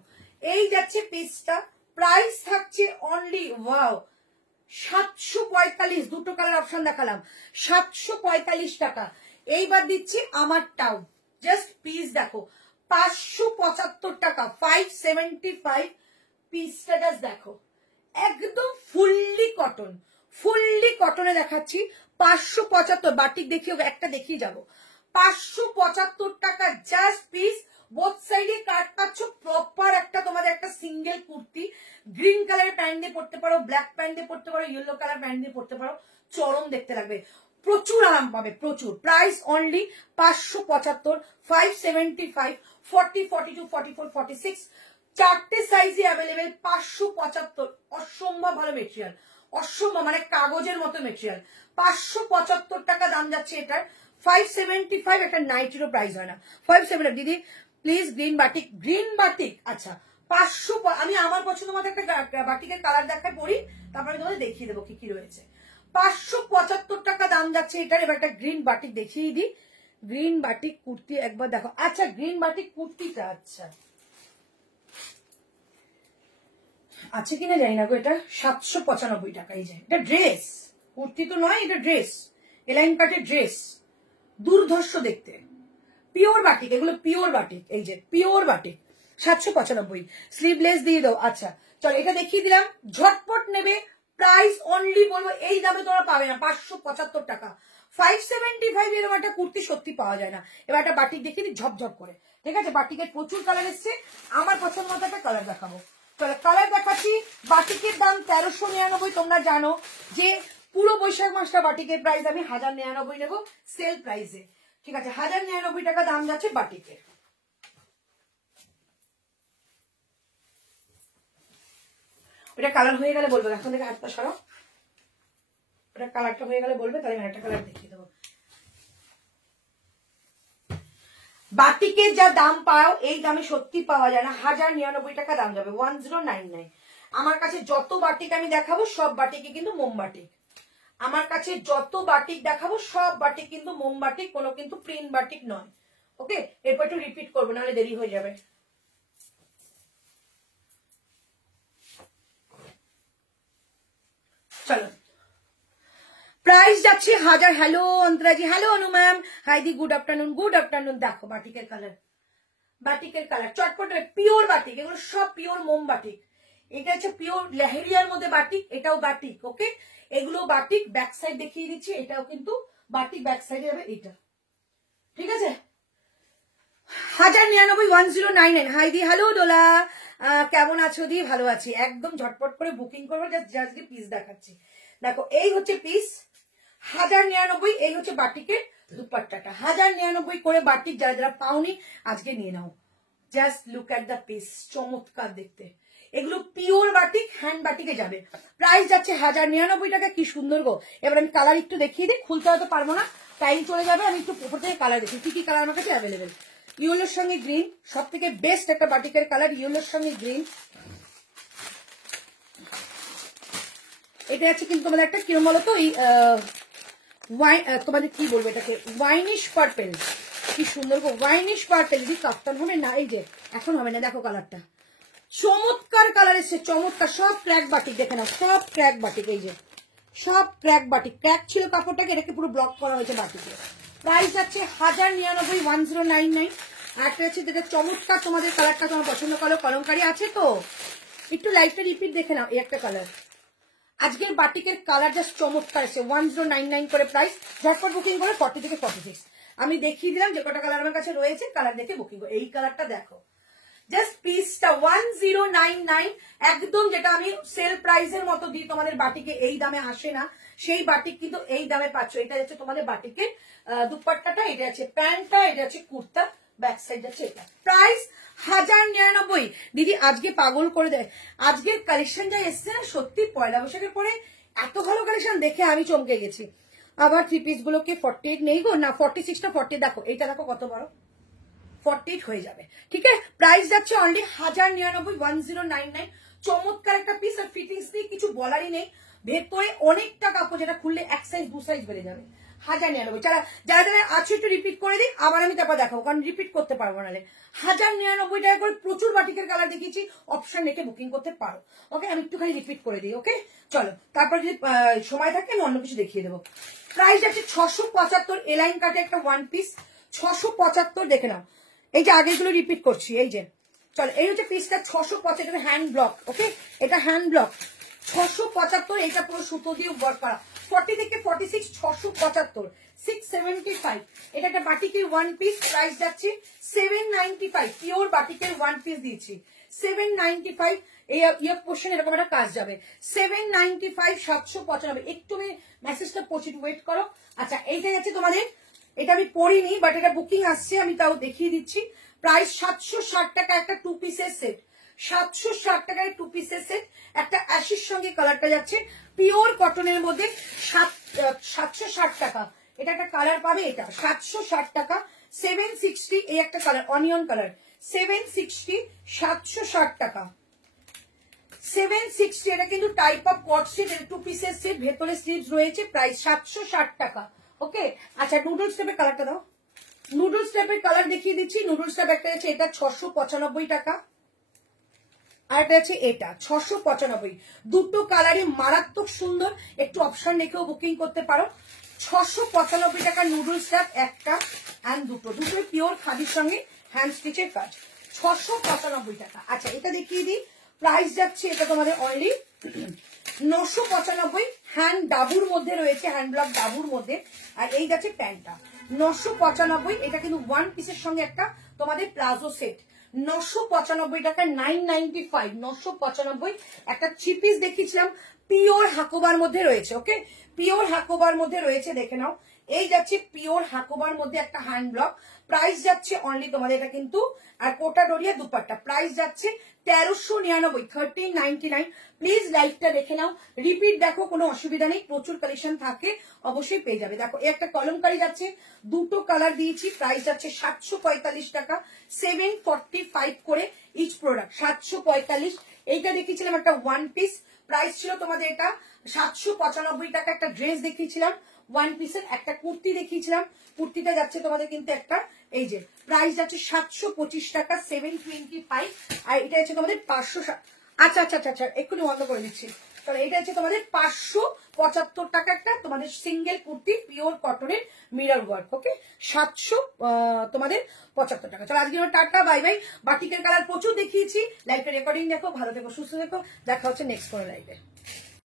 এই যাচ্ছে পিসটা, প্রাইস থাকছে অনলি, ওয়াও, 745। দুটো কালার অপশন দেখালাম, 745 টাকা। এইবার দিচ্ছি আমারটাও, জাস্ট পিস দেখো, 575 টাকা, 575 পিসটা। জাস্ট দেখো, একদম ফুললি কটন, ফুললি কটনে দেখাচ্ছি। 575 বাটিক দেখিয়ে একটা দেখিয়ে যাবো। 575 টাকা জাস্ট পিস। বোথ সাইডে কাট পাচ্ছ, প্রপার একটা তোমাদের একটা সিঙ্গেল কুর্তি। গ্রিন কালারের প্যান্ট দিয়ে পড়তে পারো, ব্ল্যাক প্যান্ট দিয়ে পড়তে পারো, ইয়েলো কালার প্যান্ট দিয়ে পড়তে পারো, চরম দেখতে লাগবে, প্রচুর আরাম পাবে, প্রচুর। প্রাইস অনলি 575, 575, 40, 42, 44, 46, চারটে সাইজে অ্যাভেলেবেল। 575, অসম্ভব ভালো মেটেরিয়াল, অসম্ভব, মানে কাগজের মতো মেটেরিয়াল। 575 টাকা দাম যাচ্ছে এটার। 575 একটা নাইটিরও প্রাইস হয় না। 575 দিদি please, green batik, green batik. আচ্ছা 500, আমি আমার পছন্দ মতো একটা বাটিকের কালার দেখায় পরি, তারপরে তোমাদের দেখিয়ে দেবো কি কি রয়েছে। 575 টাকা দাম যাচ্ছে এটার। এবার একটা গ্রিন বাটিক দেখিয়ে দিই, গ্রিন বাটিক কুর্তি একবার দেখো। আচ্ছা গ্রিন বাটিক কুর্তিটা আচ্ছা আছে কিনা জানি না গো, এটা 795 টাকা। এই যে এটা ড্রেস, কুর্তি তো নয়, এটা ড্রেস, এলাইন কাটের ড্রেস, দুর্ধর্ষ দেখতে, পিওর বাটিক, এগুলো পিওর বাটিক। এই যে পিওর বাটিক, 795, স্লিভলেস দিয়ে দাও। আচ্ছা চলো এটা দেখিয়ে দিলাম, ঝটপট নেবে। প্রাইস অনলি বলবো এই দামে তোমরা পাবে না, 575 টাকা। 575 এরকম একটা কুর্তি সত্যি পাওয়া যায় না। এবার একটা বাটিক দেখিয়ে দিই ঝপঝপ করে। ঠিক আছে, বাটিকের প্রচুর কালার এসছে, আমার পছন্দ মতো একটা কালার দেখাবো। চলো কালার দেখাচ্ছি। বাটিকের দাম 1399। তোমরা জানো যে পুরো বৈশাখ মাসটা বাটিকের প্রাইস আমি 1099 নেবো সেল প্রাইসে। ঠিক আছে, 1099 টাকা দাম যাচ্ছে বাটিকের। ওটা কালার হয়ে গেলে বলবে, এখন থেকে হাতটা সরাও, ওটা কালারটা হয়ে গেলে বলবে, তাহলে আমি একটা কালার দেখিয়ে দেবো। বাটিকের যা দাম পাও এই দামে সত্যি পাওয়া যায় না, 1099 টাকা দাম যাবে, 1099। আমার কাছে যত বাটিক আমি দেখাবো সব বাটিকে কিন্তু মোমবাটিক, আমার কাছে যত বাটিক দেখাবো সব বাটিক কিন্তু মোমবাটিক, কোনো কিন্তু প্রিন্ট বাটিক নয়। ওকে, এরপর একটু রিপিট করবো নাহলে দেরি হয়ে যাবে। চলো, প্রাইস যাচ্ছে 1000। হ্যালো অন্তরাজি, হ্যালো অনু ম্যাম, হাইদি গুড আফটারনুন, গুড আফটারনুন। দেখো বাটিকের কালার, বাটিকের কালার চটপট, পিওর বাটিক, এগুলো সব পিওর মোম বাটিক। এটা হচ্ছে পিওর লেহেরিয়ার মধ্যে বাটিক, এটাও বাটিক। ওকে, এগুলো বাটিক, ব্যাক সাইড দেখিয়ে দিচ্ছি, এটাও কিন্তু বাটিক, ব্যাক সাইডে যাবে এটা, ঠিক আছে। 1099, 1099। হাই দি, হ্যালো ডোলা, কেমন আছো দি? ভালো আছি, একদম ঝটপট করে বুকিং করবো, আজকে পিস দেখাচ্ছি। দেখো এই হচ্ছে পিস 1099, এই হচ্ছে বাটিকের দুপাট্টাটা 1099 করে বাটিক। যারা যারা পাওনি আজকে নিয়ে নাও, just look at the piece, চমৎকার দেখতে। এগুলো পিওর বাটিক, হ্যান্ড বাটিকে যাবে। প্রাইস যাচ্ছে 1099 টাকা। কি সুন্দর গো। এবার আমি কালার একটু দেখিয়ে দিই, খুলতে হয়তো পারবো না, টাইম চলে যাবে। আমি একটু উপর থেকে কালার দেখি, কি কি কালার আমার কাছে অ্যাভেলেবেল। ইয়েলোর সঙ্গে গ্রিন, সব থেকে বেস্ট একটা বাটিকের কালার, ইয়েলোর সঙ্গে গ্রিন। এটা আছে কিন্তু তোমাদের একটা কিরম বলো তো, এই তোমাদের কি বলবো এটাকে, ওয়াইনিশ পার্পেল। কি সুন্দর গো, ওয়াইনিশ পার্পেল। যদি কাপ্তান হবে না, এই যে এখন হবে না, দেখো কালারটা চমৎকার কালার এসছে, চমৎকার। সব ক্র্যাক বাটিক, দেখে নাও, সব ক্র্যাক বাটিক। এই যে সব ক্র্যাক বাটিক, ক্র্যাক ছিল কাপড়টাকে, এটাকে পুরো ব্লক করা হয়েছে বাটিকে। প্রাইস আছে 1099, 1099। একটা হচ্ছে যেটা চমৎকার, তোমাদের কালারটা তোমার পছন্দ করো, কলমকারি আছে তো। একটু লাইটটা রিপিট দেখে নাও, এই একটা কালার। আজকের বাটিকের কালার জাস্ট চমৎকার আছে, 1099 করে প্রাইস। ঝটপট বুকিং করে 40 থেকে 46। আমি দেখিয়ে দিলাম যে কটা কালার আমার কাছে রয়েছে, কালার দেখে বুকিং করো। এই কালারটা দেখো, জাস্ট পিসটা 1099, একদম যেটা আমি সেল প্রাইসের মতো দিই তোমাদের বাটিকে, এই দামে আসে না, সেই বাটিক কিন্তু এই দামে পাচ্ছ। এটা হচ্ছে তোমাদের বাটিকের দুপাট্টাটা, এটা আছে প্যান্টটা, এটা আছে কুর্তা, ব্যাক সাইড আছে এটা। প্রাইস 1099। দিদি আজকে পাগল করে দেয়, আজকের কালেকশন যা এসছে না, সত্যি পয়লা বৈশাখের পরে এত ভালো কালেকশন দেখে আমি চমকে গেছি। আবার থ্রি পিস গুলোকে 48 নেই গো, না 46টা 40। দেখো এইটা, দেখো কত বড়, 48 হয়ে যাবে, ঠিক আছে। প্রাইস যাচ্ছে অনলি 1099, 1099। চমৎকার একটা পিস, আর ফিটিংস দিয়ে কিছু বলারই নেই। ভেতরে অনেকটা কাপড়, যেটা খুললে এক সাইজ 2 সাইজ বেড়ে যাবে। 1099। যারা যারা আছে একটু রিপিট করে দিই, আবার আমি তারপর দেখাবো, কারণ রিপিট করতে পারবো নাহলে। 1099 টাকা করে প্রচুর বাটিকের কালার দেখিয়েছি, অপশন রেখে বুকিং করতে পারো। ওকে, আমি একটুখানি রিপিট করে দিই। ওকে চলো, তারপর যদি সময় থাকে আমি অন্য কিছু দেখিয়ে দেবো। প্রাইস আছে 675, এলাইন কাটে একটা ওয়ান পিস, 675 দেখে নাও। এই যে আগেগুলো রিপিট করছি, এই যে চলো, এই হচ্ছে পিসটা 675, হ্যান্ড ব্লক। ওকে, এটা হ্যান্ড ব্লক 675, এটা পুরো সুতো দিয়ে ওয়ার্ক করা। 40 থেকে 46, 675, 675। এটা একটা বাটিকের ওয়ান পিস, প্রাইস যাচ্ছে 795। পিওর বাটিকের ওয়ান পিস দিয়েছি 795। এই ইয়ার পোর্শন এরকম একটা কাজ যাবে 795, 795। একটু আমি মেসেজটা পৌঁছে, ওয়েট করো। আচ্ছা, এইটা যাচ্ছে তোমাদের, এটা আমি পড়িনি বাট এটা বুকিং আসছে, আমি তাও দেখিয়ে দিচ্ছি। প্রাইস 760 টাকা একটা 2 পিসের সেট, 760 টাকায় 2 পিসের সেট। একটা অ্যাশের সঙ্গে কালারটা যাচ্ছে পিওর কটনের মধ্যে, 760 টাকা। এটা একটা কালার পাবে, এটা 760 টাকা। 760, এই একটা কালার অনিয়ন কালার, 760, 760 টাকা। 760, এটা কিন্তু টাইপ অফ কট সেট, 2 পিসের সেট, ভেতরে স্লিভস রয়েছে। প্রাইস 760 টাকা। ওকে, আচ্ছা নুডলস টাইপের কালারটা দাও, নুডলস টাইপের কালার দেখিয়ে দিচ্ছি। নুডলস টাইপ একটা আছে, এটা 695 টাকা, আর এটা আছে এটা 695। দুটো কালারই মারাত্মক সুন্দর, একটু অপশন রেখেও বুকিং করতে পারো। 695 টাকা নুডলস টাইপ একটা অ্যান্ড দুটো পিওর খাদির সঙ্গে হ্যান্ড স্টিচের কাজ, 695 টাকা। আচ্ছা, এটা দেখিয়ে দিই, প্রাইস যাচ্ছে এটা তোমাদের অনলি 995, হ্যান্ড ডাবুর মধ্যে রয়েছে, হ্যান্ড ব্লক ডাবুর মধ্যে। আর এই যাচ্ছে প্যান্টটা 995। এটা কিন্তু ওয়ান পিসের সঙ্গে একটা তোমাদের প্লাজো সেট, 995 টাকা, 995, 995। একটা থ্রি পিস দেখিয়েছিলাম, পিওর হাকোবার মধ্যে রয়েছে। ওকে, পিওর হাকোবার মধ্যে রয়েছে, দেখে নাও। এই যাচ্ছে পিওর হাকোবার মধ্যে একটা হ্যান্ড ব্লক, প্রাইস যাচ্ছে অনলি তোমাদের এটা কিন্তু, আর কোটা ডোরিয়া দুপাট্টা প্রাইস যাচ্ছে 1399, 1399। প্লিজ লাইভটা দেখে নাও, রিপিট দেখো, কোনো অসুবিধা নেই, প্রচুর কালেকশন থাকে, অবশ্যই পেয়ে যাবে। দেখো এই একটা কলমকারি যাচ্ছে, দুটো কালার দিয়েছি, প্রাইস যাচ্ছে 745 টাকা, 745 করে ইচ প্রোডাক্ট, 745। এইটা দেখিয়েছিলাম একটা ওয়ান পিস, প্রাইস ছিল তোমাদের এটা 795 টাকা। একটা ড্রেস দেখিয়েছিলাম ওয়ান পিসের, একটা কুর্তি দেখিয়েছিলাম, কুর্তিটা যাচ্ছে তোমাদের কিন্তু একটা, এই যে প্রাইস যাচ্ছে 725 টাকা, 725। আর এটা হচ্ছে তোমাদের 500। আচ্ছা আচ্ছা আচ্ছা আচ্ছা, এক্ষুনি বন্ধ করে দিচ্ছি। তাহলে এটা হচ্ছে তোমাদের 575 টাকা একটা তোমাদের সিঙ্গেল কুর্তি, পিওর কটনের মিরর ওয়ার্ক। ওকে, 700 তোমাদের 75 টাকা। চলো আজকে টাটা, বাই বাই। বাটিকের কালার প্রচুর দেখিয়েছি, লাইভটা রেকর্ডিং দেখো, ভালো থেকো, সুস্থ থেকো, দেখা হচ্ছে নেক্সট কোনো লাইভে।